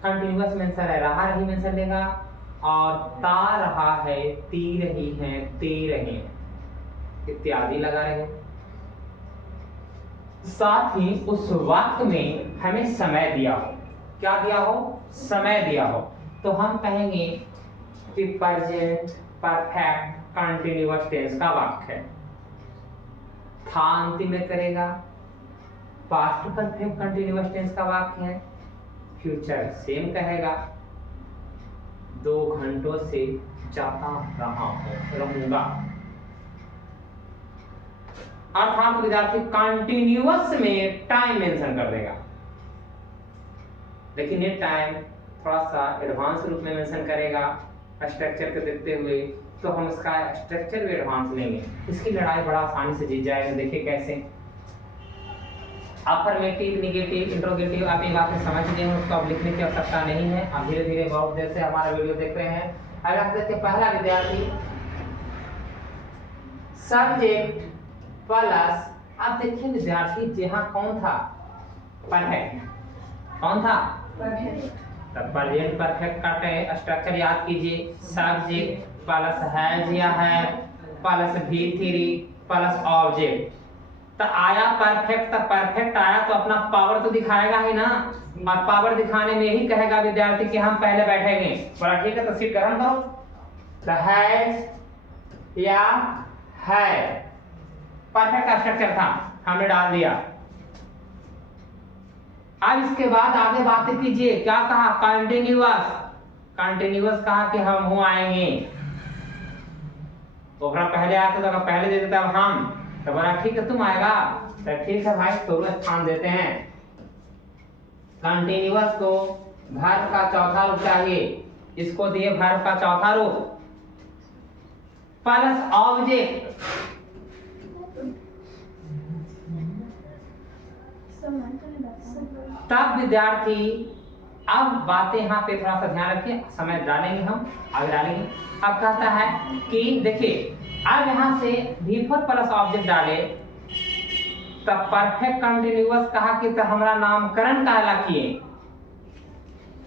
कंटिन्यूअस मेंशन है, रहा रही मेंशन लेगा, और ता रहा है, ती रही है, ते रहे इत्यादि लगा रहे। साथ ही उस वाक्य में हमें समय दिया हो, क्या दिया हो? समय दिया हो, तो हम कहेंगे कि प्रेजेंट परफेक्ट कंटिन्यूअस टेंस का वाक्य है। था अंतिम में करेगा, पास्ट परफेक्ट कंटिन्यूअस टेंस का वाक्य है, फ्यूचर सेम कहेगा, 2 घंटों से जाता रहूंगा। अर्थात विद्यार्थी कंटिन्यूअस में टाइम मेंशन कर देगा, लेकिन ये टाइम थोड़ा सा एडवांस रूप में मेंशन करेगा स्ट्रक्चर को देखते हुए, तो हम इसका स्ट्रक्चर भी एडवांस लेंगे, इसकी लड़ाई बड़ा आसानी से जीत जाएगा। देखिए कैसे, अफर्मेटिव, निगेटिव, इंट्रोगेटिव, आप ये बातें समझ गए हैं, उसको अब लिखने की आवश्यकता नहीं है। आप धीरे धीरे बहुत देर से हमारा वीडियो देख रहे हैं। अगर आप देखिए, पहला विद्यार्थी सब्जेक्ट प्लस, आप देखिए विद्यार्थी जहाँ कौन था? परफेक्ट, कौन था? तब प्रेजेंट परफेक्ट का स्ट्रक्चर याद कीजिए, सब्जेक्ट प्लस हैज या है प्लस V3 प्लस ऑब्जेक्ट। तो आया परफेक्ट, तो परफेक्ट आया तो अपना पावर तो दिखाएगा ही ना, और पावर दिखाने में ही कहेगा विद्यार्थी कि हम पहले बैठेंगे। बड़ा ठीक है, तो सीट ग्रहण करो। तो हैज या है परफेक्ट का स्ट्रक्चर था, हमने डाल दिया। अब इसके बाद आगे बातें कीजिए, क्या कहा? कंटिन्यूअस, कंटिन्यूअस कहा कि हम हो आएंगे, ओकरा पहले आया था तो अगर पहले दे देता हम, तो बोला ठीक है तुम आएगा, तो ठीक है भाई तुम स्थान देते हैं। कंटिन्यूअस को वर्ब का चौथा रूप चाहिए, इसको दिए वर्ब का चौथा रूप प्लस ऑब्जेक्ट। तब विद्यार्थी, अब बातें यहाँ पे थोड़ा सा ध्यान रखिए, समय डालेंगे हम आगे डालेंगे। अब कहता है कि देखिए अब यहाँ से V4 प्लस ऑब्जेक्ट डाले तब परफेक्ट कंटिन्यूअस कहा कि तो हमारा नामकरण कहला किए।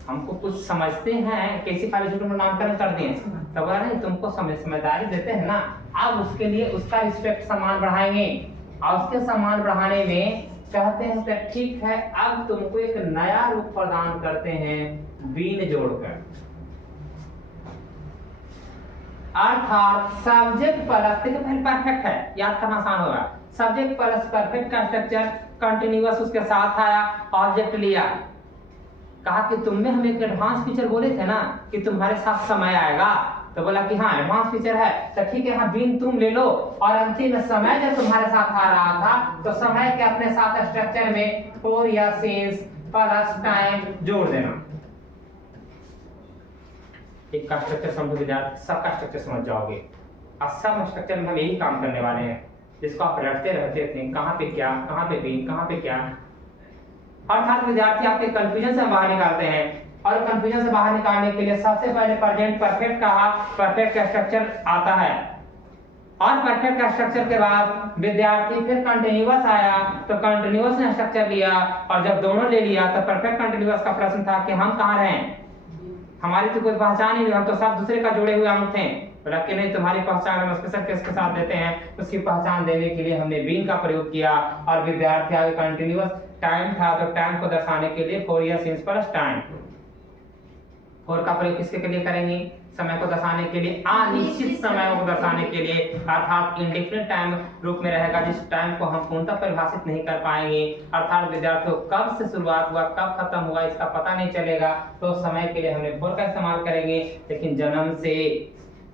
हमको कुछ समझते हैं कैसे खाली छोटे में नामकरण कर दिए, तो बोला नहीं तुमको समझदारी देते हैं ना, अब उसके लिए उसका रिस्पेक्ट सम्मान बढ़ाएंगे। और उसके सम्मान बढ़ाने में कहते हैं तो ठीक है अब तुमको एक नया रूप प्रदान करते हैं बीन जोड़कर, अर्थात सब्जेक्ट प्लस, देखिए पहले परफेक्ट है याद करना आसान होगा, सब्जेक्ट प्लस परफेक्ट का स्ट्रक्चर कंटिन्यूअस उसके साथ आया, ऑब्जेक्ट लिया, कहा कि तुमने हमें एक एडवांस फीचर बोले थे ना कि तुम्हारे साथ समय आएगा, तो बोला कि हाँ एडवांस फीचर है, तो ठीक है हाँ बीन तुम ले लो, और अंतिम समय जब तुम्हारे साथ आ रहा था तो समय के अपने साथ स्ट्रक्चर में फोर या सिंस प्लस टाइम जोड़ देना। एक का स्ट्रक्चर समझो विद्यार्थी, सबका स्ट्रक्चर समझ जाओगे, और सब स्ट्रक्चर में हम यही काम करने वाले हैं, जिसको आप रटते रहते थे कहाँ पे क्या, कहाँ पे बीन, कहाँ पे क्या। अर्थात विद्यार्थी आपके कंफ्यूजन से बाहर निकालते हैं, और कंफ्यूजन से बाहर निकालने के लिए सबसे पहले प्रेजेंट परफेक्ट कहा, परफेक्ट का स्ट्रक्चर आता है, और परफेक्ट का स्ट्रक्चर के बाद विद्यार्थी फिर कंटिन्यूअस आया तो कंटिन्यूअस ने स्ट्रक्चर लिया, और जब दोनों ले लिया तो परफेक्ट कंटिन्यूअस का प्रश्न था कि हम कहाँ रहे, हमारी तो कोई पहचान ही नहीं, हम तो सब दूसरे का जुड़े हुए अंग थे, बोला कि नहीं तुम्हारी पहचान हम स्पेशल केस के साथ देते हैं। उसकी पहचान देने के लिए हमने बीन का प्रयोग किया, और विद्यार्थी आगे कंटिन्यूअस टाइम था तो टाइम को दर्शाने के लिए फोर या सिंस प्लस टाइम, फोर का प्रयोग किसके लिए करेंगे, समय को दर्शाने के लिए, अनिश्चित समय को दर्शाने के लिए, अर्थात इंडेफिनिट टाइम रूप में रहेगा जिस टाइम को हम पूर्णतः परिभाषित नहीं कर पाएंगे, अर्थात विद्यार्थियों कब से शुरुआत हुआ कब खत्म हुआ इसका पता नहीं चलेगा, तो समय के लिए हमने फोर का इस्तेमाल करेंगे। लेकिन जन्म से,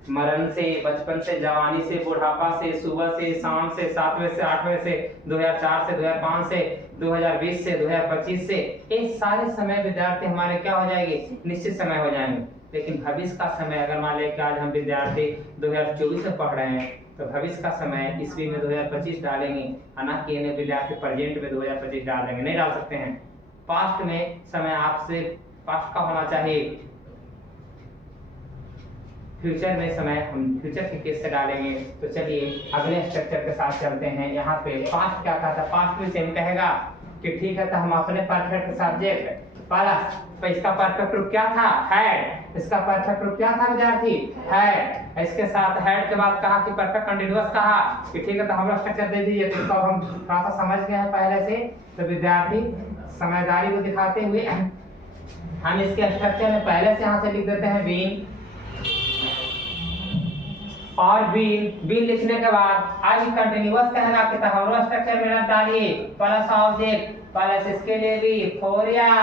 मरण से, बचपन से, जवानी से, बुढ़ापा से, सुबह से, शाम से, 7वें से 8वें से, 2004 से 2005 से, 2020 से 2025 से, ये सारे समय विद्यार्थी हमारे क्या हो जाएंगे, निश्चित समय हो जाएंगे। लेकिन भविष्य का समय अगर मान लें कि आज हम विद्यार्थी 2024 में पढ़ रहे हैं तो भविष्य का समय ईस्वी में 2025 डालेंगे, ना कि इन्हें विद्यार्थी प्रेजेंट में 2025 डाल देंगे, नहीं डाल सकते हैं। पास्ट में समय आपसे पास्ट का होना चाहिए, फ्यूचर में समय हम फ्यूचर के केस से डालेंगे। तो चलिए अगले स्ट्रक्चर के साथ चलते हैं। यहाँ पे पास्ट क्या था, पास्ट भी सेम कहेगा कि ठीक है तो हम अपने परफेक्ट सब्जेक्ट प्लस, तो इसका परफेक्ट रूप क्या था, हैड, इसका परफेक्ट रूप क्या था विद्यार्थी, हैड, इसके साथ हैड के बाद कहा कि परफेक्ट कंटीन्यूअस कहा कि ठीक है तो हम स्ट्रक्चर दे दीजिए, तो इसको हम थोड़ा सा समझ गए हैं पहले से, तो विद्यार्थी समझदारी को दिखाते हुए हम इसके स्ट्रक्चर में पहले से यहाँ से लिख देते हैं बीन, और बीन लिखने के बाद आगे कंटिन्यूअस कहेगा कि हमरो स्ट्रक्चर में डालिए प्लस ऑब्जेक्ट प्लस इसके लिए भी फोर या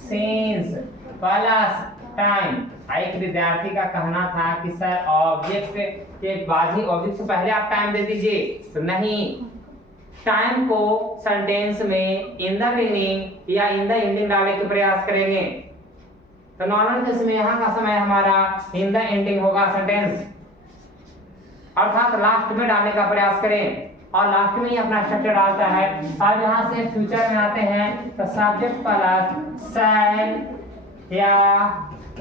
सिंस प्लस टाइम। एक विद्यार्थी का कहना था कि सर ऑब्जेक्ट के बाद ही ऑब्जेक्ट से पहले आप टाइम दे दीजिए, तो नहीं, टाइम को सेंटेंस में इन द बिगिनिंग या इन द एंडिंग डालने के प्रयास करेंगे। तो नॉर्मल केस में यहाँ का समय हमारा इन द एंडिंग होगा सेंटेंस, अर्थात लास्ट में डालने का प्रयास करें, और लास्ट में ही अपना स्ट्रक्चर डालता है। और यहाँ से फ्यूचर में आते हैं तो सब्जेक्ट प्लस शैल या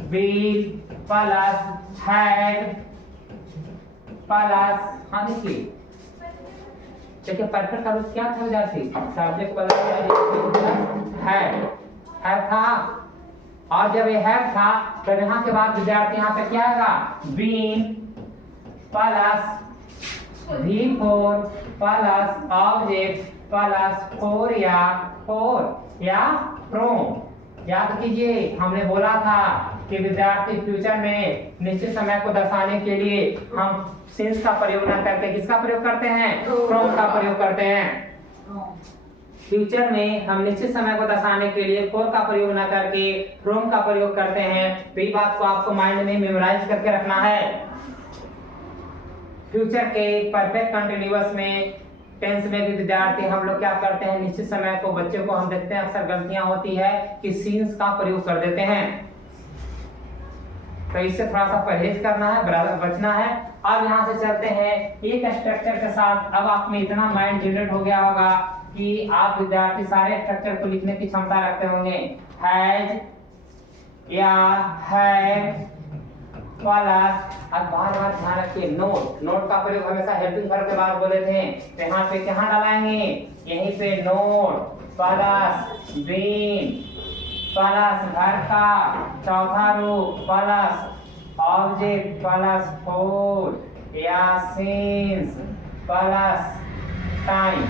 विल प्लस हैड प्लस, हाँ देखिए परफेक्ट का रूप क्या था विद्यार्थी, सब्जेक्ट प्लस हैड था, और जब ये हैड था तो यहाँ के बाद विद्यार्थी यहाँ पे क्या आएगा, been plus V4 plus object plus for या फ्रॉम। याद कीजिए हमने बोला था कि विद्यार्थी फ्यूचर में निश्चित समय को दर्शाने के लिए हम सिंस का प्रयोग न करके किसका प्रयोग करते हैं, फ्रॉम का प्रयोग करते हैं। फ्यूचर में हम निश्चित समय को दर्शाने के लिए फोर का प्रयोग न करके फ्रॉम का प्रयोग करते हैं। तो ये बात को आपको माइंड में मेमोराइज करके रखना है। फ्यूचर के परफेक्ट कंटिन्यूअस में टेंस में भी विद्यार्थी हम लोग क्या करते हैं, निश्चित समय को बच्चों को हम देखते हैं अक्सर गलतियां होती है कि सीन्स का प्रयोग कर देते हैं, तो इससे थोड़ा सा परहेज करना है, बचना है। अब यहाँ से चलते हैं एक स्ट्रक्चर के साथ। अब आप में इतना माइंड जनरेट हो गया होगा कि आप विद्यार्थी सारे स्ट्रक्चर को लिखने की क्षमता रखते होंगे। हैज या हैव प्लस, अब बार बार ध्यान रखिए नोट, नोट का प्रयोग हमेशा हेल्पिंग वर्ब के बाद बोले थे, तो यहाँ पे कहाँ डालेंगे, यहीं पे नोट प्लस बीन प्लस घर का चौथा रूप प्लस ऑब्जेक्ट प्लस फूड या सीन्स प्लस टाइम।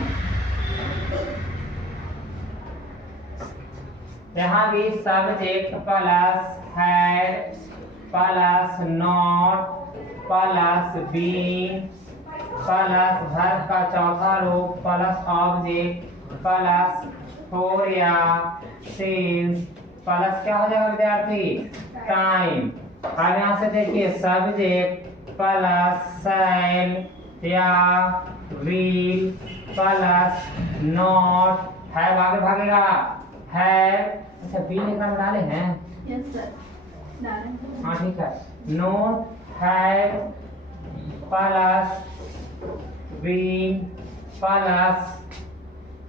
यहाँ भी subject plus had plus not plus been plus verb का चौथा रूप प्लस ऑब्जेक्ट प्लस फोर या सीन्स प्लस क्या हो जाएगा विद्यार्थी, टाइम। अब यहाँ से देखिए सब्जेक्ट प्लस सैल या व्हील प्लस नॉट, है आगे भागेगा है। अच्छा व्हील लिखना डाले हैं, यस सर डालें। हाँ ठीक है, नोट है plus wheel plus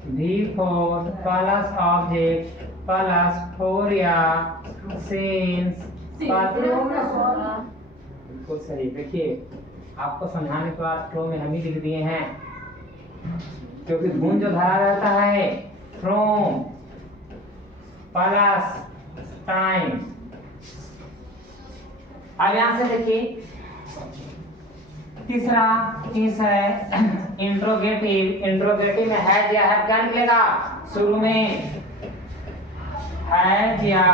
V4 plus object plus for या सीन्स। बिल्कुल सही। देखिए आपको समझाने के बाद फ्लो में हम ही लिख दिए हैं, क्योंकि गुण जो धरा रहता है फ्रॉम प्लस टाइम। अब यहां से देखिए तीसरा चीज है इंट्रोगेटिव। इंट्रोगेटिव में हैज या हैव क्या निकलेगा, शुरू में हैज या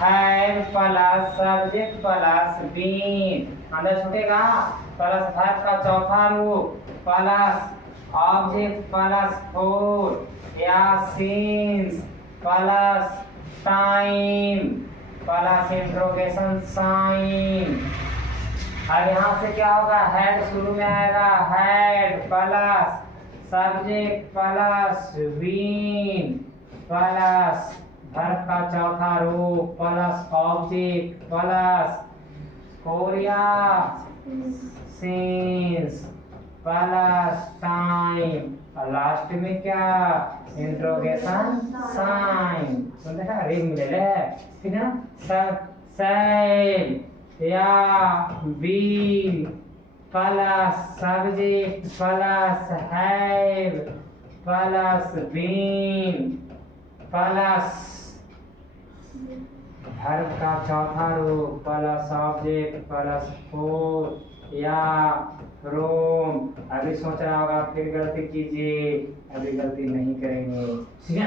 have plus subject plus been, अंदर छूटेगा प्लस वर्ब का चौथा रूप प्लस ऑब्जेक्ट प्लस फोर या since plus time plus interrogation sign. अब यहाँ से क्या होगा, हेड शुरू में आएगा, had plus subject plus been plus verb का चौथा रूप प्लस ऑब्जेक्ट प्लस कोरिया सीन्स प्लस टाइम, और लास्ट में क्या, इंट्रोगेशन साइन। तो देखा रिंग मिले ठीक है ना। सेल या will plus subject plus have plus been plus verb का चौथा रूप प्लस ऑब्जेक्ट प्लस फोर या रोम। अभी सोच रहा होगा फिर गलती कीजिए, अभी गलती नहीं करेंगे ठीक है।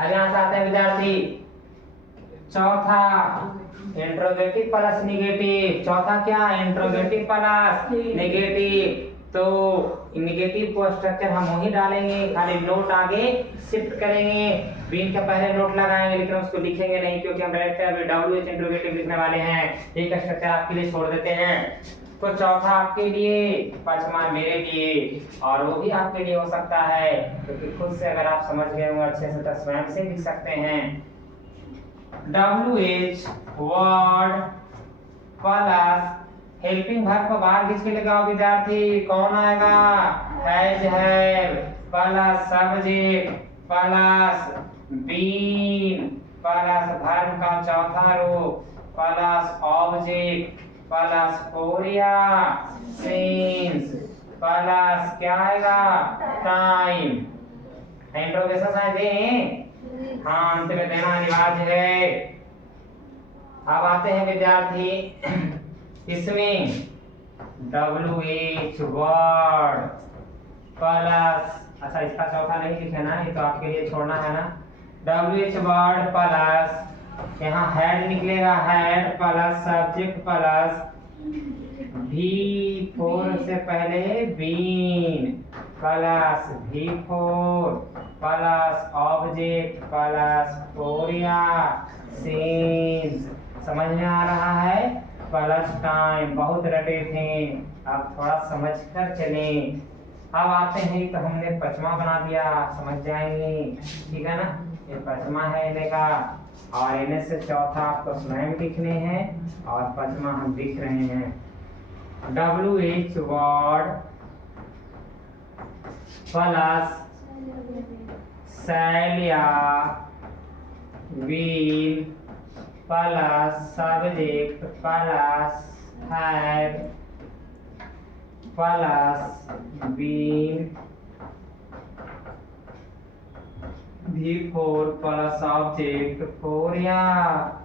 अब यहाँ से आते हैं विद्यार्थी चौथा इंट्रोगेटिव प्लस निगेटिव। चौथा क्या, इंट्रोगेटिव प्लस निगेटिव। तो निगेटिव को स्ट्रक्चर हम वही डालेंगे, खाली नोट आगे शिफ्ट करेंगे, बीन का पहले नोट लगाएंगे लेकिन उसको लिखेंगे नहीं, क्योंकि हम डायरेक्ट अभी WH इंट्रोगेटिव लिखने वाले हैं। एक स्ट्रक्चर आपके लिए छोड़ देते हैं। तो चौथा आपके लिए, पांचवा मेरे लिए, और वो भी आपके लिए हो सकता है, क्योंकि खुद से अगर आप समझ गए हो अच्छे से तो स्वयं से लिख सकते हैं। WH word plus helping verb को बाहर खींच के लगाओ विद्यार्थी, कौन आएगा, has have plus subject plus been plus verb का चौथा रूप प्लस ऑब्जेक्ट प्लस कोरिया सीन्स प्लस क्या आएगा, टाइम। इंट्रोगेशन साइन दें, हाँ अंत में देना अनिवार्य है। अब आते हैं विद्यार्थी इसमें WH वर्ड प्लस, अच्छा इसका चौथा नहीं लिखे ना, ये तो आपके लिए छोड़ना है ना। WH वर्ड प्लस यहाँ हेड निकलेगा, had plus subject plus V4 से पहले been plus V4 plus object plus कोरिया सीन्स। समझ में आ रहा है। Plus time. बहुत रटे थे, अब थोड़ा समझ कर चलें। अब आते हैं तो हमने पचमा बना दिया, समझ जाएंगे, ठीक है ना। ये पचमा है इन्हें का, और इन्हें से चौथा आपको स्वयं लिखने हैं, और पचमा हम लिख रहे हैं। WH वर्ड प्लस शैल्या will plus subject plus have plus been V4 plus object 4। या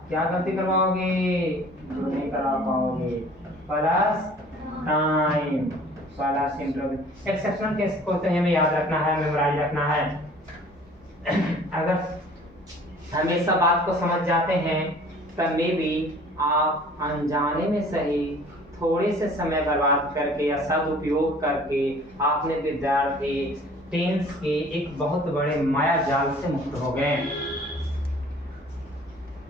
क्या गलती करवाओगे, जो नहीं करा पाओगे, plus time plus interval. Exceptional case को तो हमें याद रखना है, मेमोराइज रखना है। अगर हमेशा बात को समझ जाते हैं तब में भी आप अनजाने में सही थोड़े से समय बर्बाद करके या सदुपयोग करके आपने विद्यार्थी टेंस के एक बहुत बड़े माया जाल से मुक्त हो गए,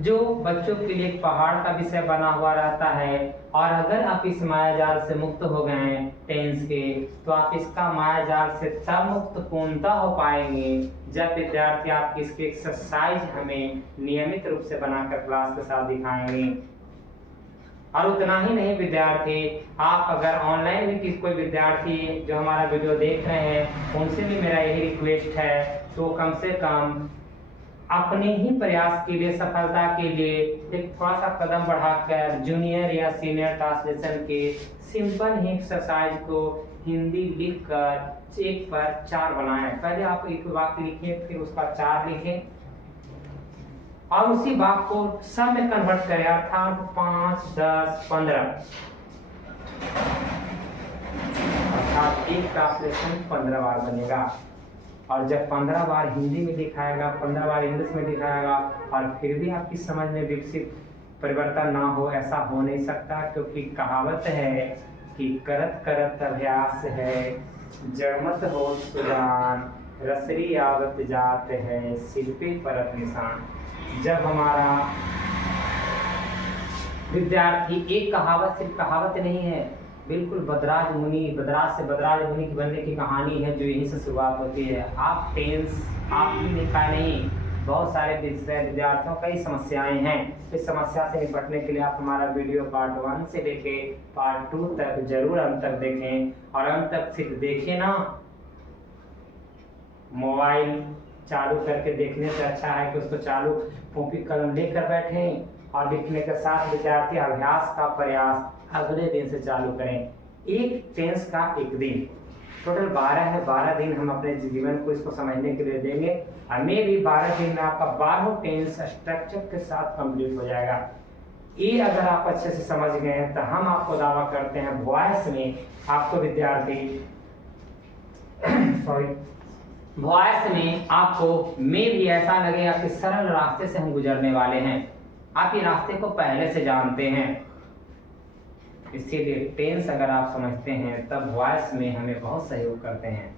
जो बच्चों के लिए एक पहाड़ का विषय बना हुआ रहता है। और अगर आप इस माया जाल से मुक्त हो गए टेंस के, तो आप इसका माया जाल से तब मुक्त पूर्णता हो पाएंगे जब विद्यार्थी आपकी इसकी एक्सरसाइज हमें नियमित रूप से बनाकर क्लास के साथ दिखाएंगे। और उतना ही नहीं विद्यार्थी, आप अगर ऑनलाइन भी कोई विद्यार्थी जो हमारा वीडियो देख रहे हैं, उनसे भी मेरा यही रिक्वेस्ट है, तो कम से कम अपने ही प्रयास के लिए, सफलता के लिए एक थोड़ा सा कदम बढ़ाकर जूनियर या सीनियर ट्रांसलेशन के सिंपल ही एक्सरसाइज को हिंदी लिखकर 1 पर 4 बनाएं। पहले आप एक वाक्य लिखिए, फिर उसका 4 लिखें, और उसी वाक्य को सब में कन्वर्ट करें, अर्थात 5, 10, 15, अर्थात एक ट्रांसलेशन 15 बार बनेगा। और जब 15 बार हिंदी में दिखाएगा, 15 बार इंग्लिश में दिखाएगा, और फिर भी आपकी समझ में विकसित परिवर्तन ना हो, ऐसा हो नहीं सकता। क्योंकि कहावत है कि करत करत अभ्यास है, जड़मत हो सुजान, रसरी आवत जात है, सिर पे परत निशान। जब हमारा विद्यार्थी, एक कहावत सिर्फ कहावत नहीं है, बिल्कुल बदराज से बदराज मुनि की बनने की कहानी है, जो यहीं से शुरुआत होती है। आप टेंस आपकी लिखा नहीं, बहुत सारे विद्यार्थियों कई समस्याएं हैं। इस समस्या से निपटने के लिए आप हमारा वीडियो पार्ट 1 से लेके पार्ट 2 तक जरूर अंत तक देखें। और अंत तक सिर्फ देखें ना, मोबाइल चालू करके देखने से अच्छा है कि उसको चालू कॉपी कलम लेकर बैठें, और लिखने के साथ विद्यार्थी अभ्यास का प्रयास अगले दिन से चालू करें। एक टेंस का एक दिन, टोटल 12 है, 12 दिन हम अपने जीवन को इसको समझने के लिए देंगे। हमें भी 12 दिन में आपका 12 टेंस स्ट्रक्चर के साथ कंप्लीट हो जाएगा। ये अगर आप अच्छे से समझ गए हैं तो हम आपको दावा करते हैं वॉइस में आपको विद्यार्थी वॉइस में आपको भी ऐसा लगेगा कि सरल रास्ते से हम गुजरने वाले हैं। आप ये रास्ते को पहले से जानते हैं, इसीलिए टेंस अगर आप समझते हैं तब वॉइस में हमें बहुत सहयोग करते हैं।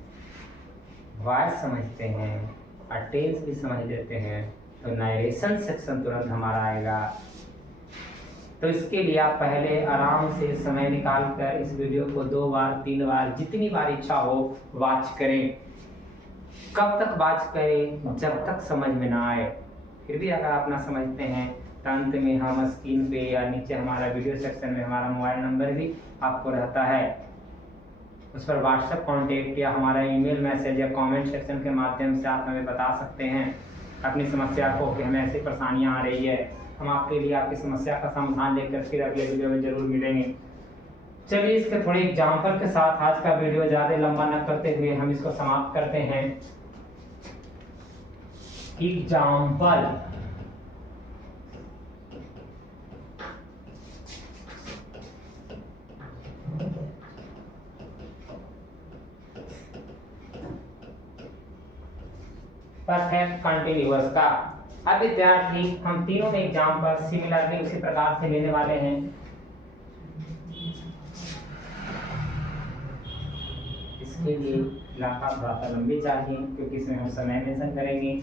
वॉइस समझते हैं और टेंस भी समझ लेते हैं तो नरेशन सेक्शन तुरंत हमारा आएगा। तो इसके लिए आप पहले आराम से समय निकाल कर इस वीडियो को 2 बार 3 बार जितनी बार इच्छा हो वॉच करें। कब तक वॉच करें? जब तक समझ में ना आए। फिर भी अगर आप ना समझते हैं तो अंत में हम स्क्रीन पे या नीचे हमारा वीडियो सेक्शन में हमारा मोबाइल नंबर भी आपको रहता है, उस पर व्हाट्सएप कॉन्टेक्ट या हमारा ईमेल मैसेज या कमेंट सेक्शन के माध्यम से आप हमें बता सकते हैं अपनी समस्या को कि हमें ऐसी परेशानियां आ रही है। हम आपके लिए आपकी समस्या का समाधान लेकर फिर अगले वीडियो में जरूर मिलेंगे। चलिए इसके थोड़े एग्जाम्पल के साथ आज का वीडियो ज़्यादा लंबा न करते हुए हम इसको समाप्त करते हैं। एग्जाम्पल परफेक्ट कंटिन्यूअस का। अब विद्यार्थी हम तीनों में एग्जाम्पल सिमिलरली उसी प्रकार से लेने वाले हैं। इसके लिए इलाका थोड़ा सा लंबी चाहिए क्योंकि इसमें हम समय मेंशन करेंगे।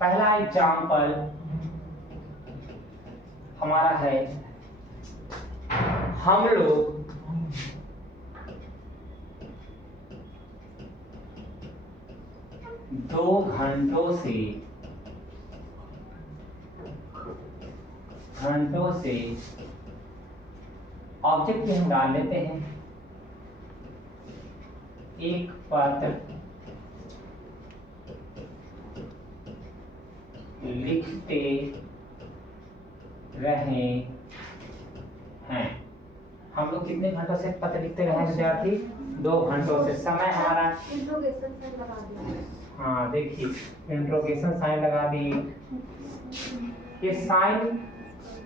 पहला एग्जाम्पल हमारा है हम लोग 2 घंटों से ऑब्जेक्ट में हम डाल लेते हैं एक पत्र लिखते रहे हैं। हम लोग कितने घंटों से पत्र लिखते रहे विद्यार्थी? 2 घंटों से। समय हमारा इंट्रोगेशन साइन लगा दिया। हाँ देखिए, इंट्रोगेशन साइन लगा दी। ये साइन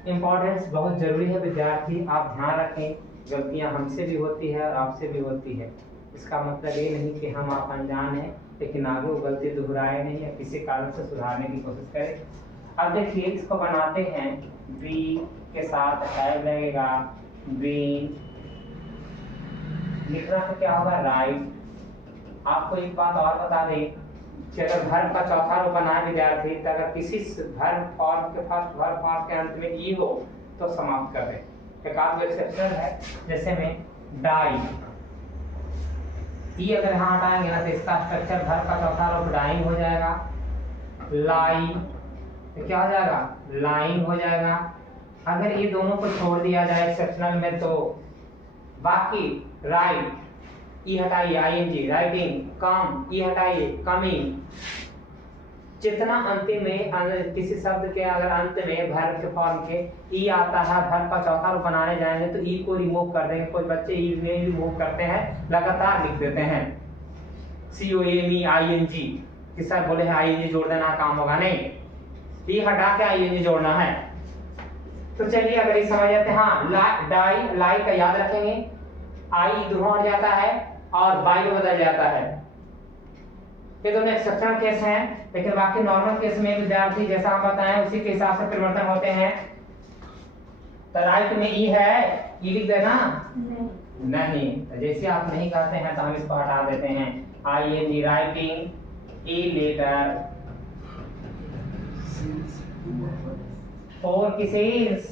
इम्पोर्टेंस बहुत जरूरी है विद्यार्थी, आप ध्यान रखें। गलतियां हमसे भी होती है और आपसे भी होती है। इसका मतलब ये नहीं कि हम आप अनजान हैं, लेकिन आगे वो गलती दोहराए नहीं या किसी कारण से सुधारने की कोशिश करें। अब देखिए, इसको बनाते हैं। बी के साथ है लगेगा, बीन लिखना तो क्या होगा? राइट। आपको एक बात और बता दें कि अगर वर्ब का चौथा रूप बनाए विद्यार्थी, तो अगर किसी वर्ब फॉर्म के फर्स्ट वर्ब फॉर्म के अंत में ई हो तो समाप्त कर दें। एक आध एक्सेप्शन है, जैसे में डाई, ई अगर यहाँ हटाएंगे ना तो इसका स्ट्रक्चर वर्ब का चौथा रूप डाइंग हो जाएगा। लाई तो क्या हो जाएगा? लाइंग हो जाएगा। अगर ये दोनों को छोड़ दिया जाए एक्सेप्शनल में तो बाकी राइट, ई हटाइए आईएनजी, राइटिंग, कम, ई हटाइए कमिंग। जितना अंतिम में किसी शब्द के अगर अंत में वर्ब के फॉर्म के ई आता है, वर्ब का चौथा रूप बनाने जाएंगे तो ई को रिमूव कर देंगे। कुछ बच्चे ई में रिमूव करते हैं, लगातार लिख देते हैं COME ING। किस सर बोले हैं आईएनजी जोड़ देना काम होगा? नहीं, ई हटा के आईएनजी जोड़ना है। तो चलिए अगर ये समझ जाते हैं, हाँ डाई लाई का याद रखेंगे, आई दोनों हट जाता है और बाई में बदल जाता है। ये दोनों एक्सेप्शनल केस हैं, लेकिन बाकी नॉर्मल केस में विद्यार्थी जैसा हम बताएं उसी के हिसाब से परिवर्तन होते हैं। तो राइट में ई है, ई लिख देना नहीं। तो जैसे आप नहीं कहते हैं तो हम इसको हटा देते हैं। ING राइटिंग, ई लेटर, फोर किसेस,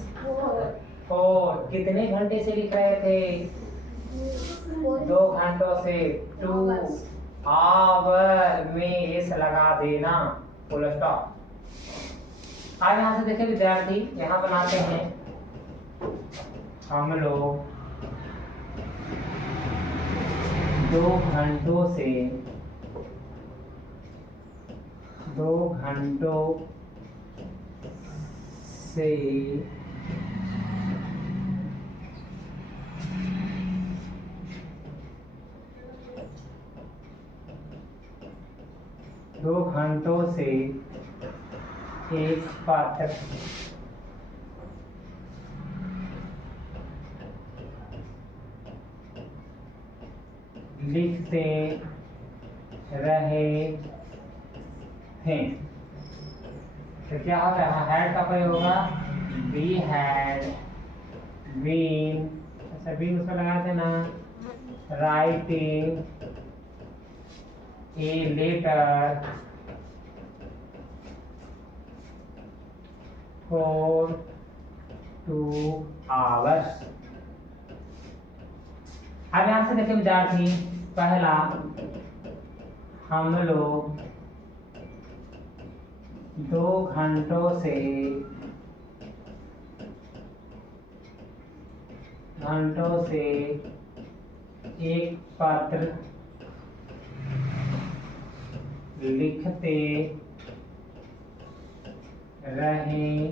फोर कितने घंटे से लिख रहे थे? 2 घंटों से। 2 आवर में एस लगा देना, फुल स्टॉप। आज यहाँ से देखिए विद्यार्थी, यहाँ बनाते हैं हम लोग 2 घंटों से 2 घंटों से एक पत्र लिखते रहे हैं। तो क्या होगा? हैड का प्रयोग होगा, वी हैड बीन। अच्छा, बीन उसमें लगाते ना, writing a letter for 2 hours। अब यहां से देखिए विद्यार्थी, पहला हम लोग 2 घंटों से एक पत्र लिखते रहेंगे।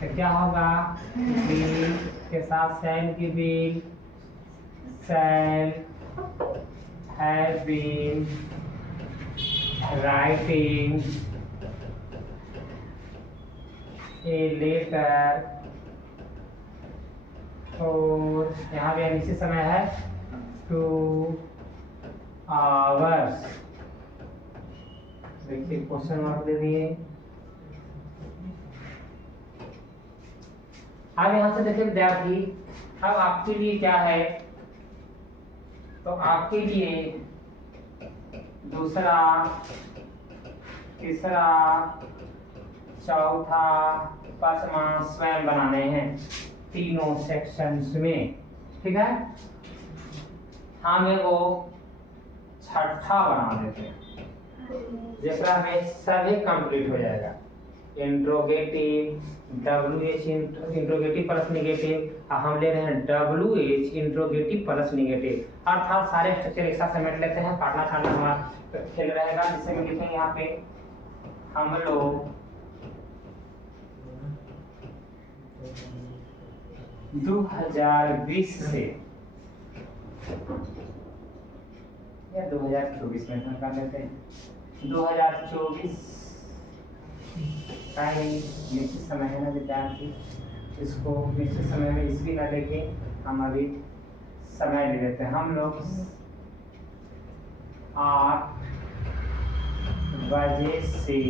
तो क्या होगा? बिल के साथ सैल की will, shall have been writing a letter और यहाँ भी निश्चित समय है 2 आवर्स। देखिए क्वेश्चन मार्क दे दिए। अब यहाँ से देखिए विद्यार्थी, अब आपके लिए क्या है? तो आपके लिए दूसरा तीसरा, चौथा, पांचवा स्वयं बनाने हैं तीनों सेक्शंस में। ठीक है, हम एगो छठा बना देते हैं जेकरा में सभी कंप्लीट हो जाएगा। Interrogative, WH interrogative plus negative, हम ले रहे हैं WH इंट्रोगेटिव प्लस निगेटिव। अर्थात सारे स्ट्रक्चर एक साथ समेट लेते हैं। काटना छाटना हमारा खेल रहेगा, जिससे हम लिखेंगे यहाँ पे हम लोग 2020 से या 2024 में कर लेते हैं। 2024 का ही निश्चित समय है ना विद्यार्थी, इसको निश्चित समय में इसलिए ना लेके हम अभी समय ले लेते हैं। हम लोग 8 बजे से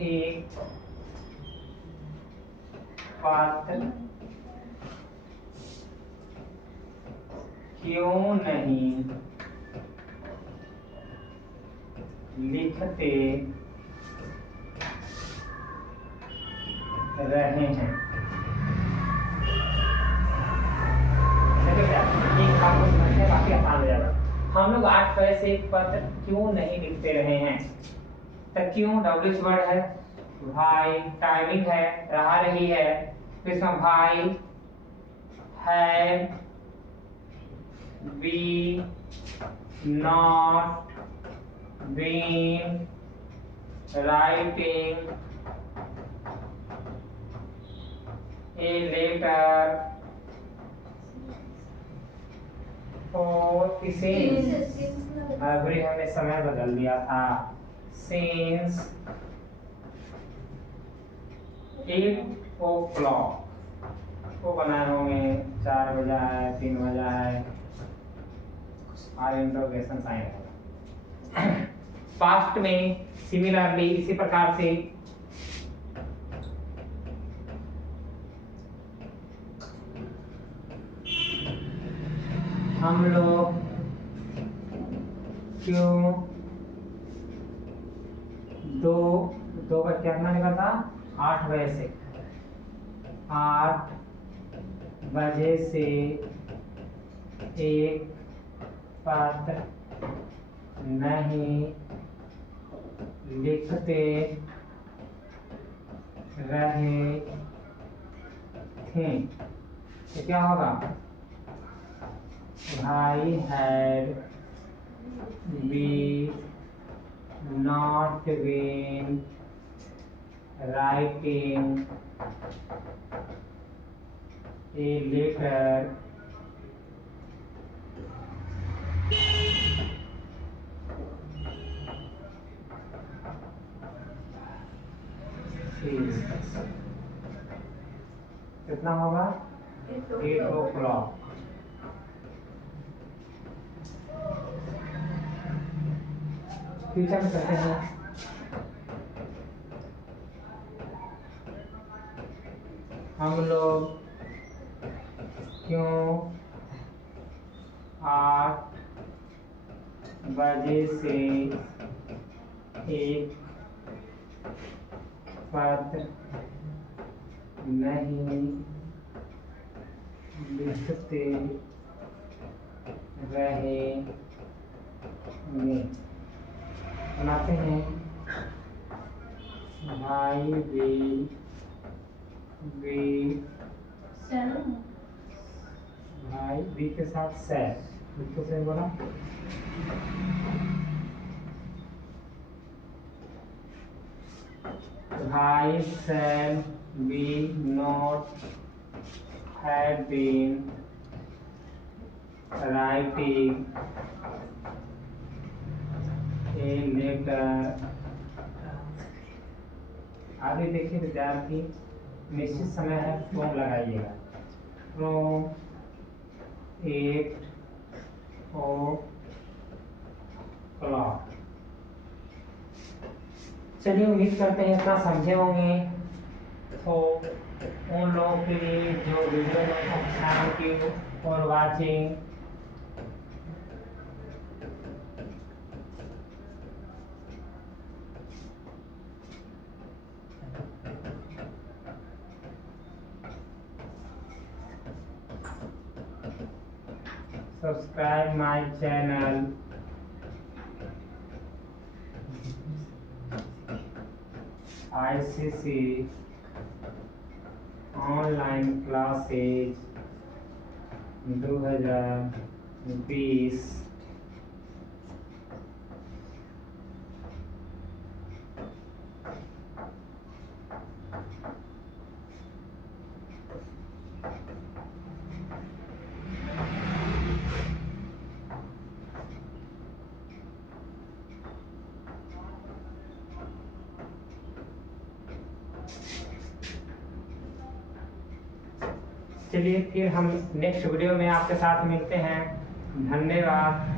1 पत्र क्यों नहीं लिखते रहे हैं। आपको समझने काफी आसान हो जाएगा। हम लोग 8 बजे से 1 पत्र क्यों नहीं लिखते रहे हैं। तो क्यों WH वर्ड है, भाई टाइमिंग है, रहा रही है, तो इसमें भाई है we not been writing a letter for since, अभी हमने समय बदल दिया था, since 8 o'clock को बनाए होंगे, 4 बजा है, 3 बजा है, और इंट्रोगेशन साइन होगा। पास्ट में सिमिलरली इसी प्रकार से हम लोग क्यों दो का क्या निकला था, 8 बजे से 8 बजे से 1 पत्र नहीं लिखते रहे थे। तो क्या होगा, भाई had we not been writing a letter कितना होगा, 8 o'clock। फ्यूचर में करते हैं, हम लोग क्यों 8 बजे से 1 पत्र नहीं लिखते रहे। बनाते हैं, भाई भाई बी के साथ सैर, बिल्कुल सही बोला। भाई shall we not have been writing a letter। आगे देखिए विद्यार्थी, निश्चित समय है, फ्रॉम लगाइएगा, फ्रॉम 8 o'clock। चलिए उम्मीद करते हैं इतना समझे होंगे। तो उन लोगों के लिए जो वीडियो में, thank you for watching. subscribe my channel. ICC online classes 2020। चलिए फिर हम नेक्स्ट वीडियो में आपके साथ मिलते हैं। धन्यवाद।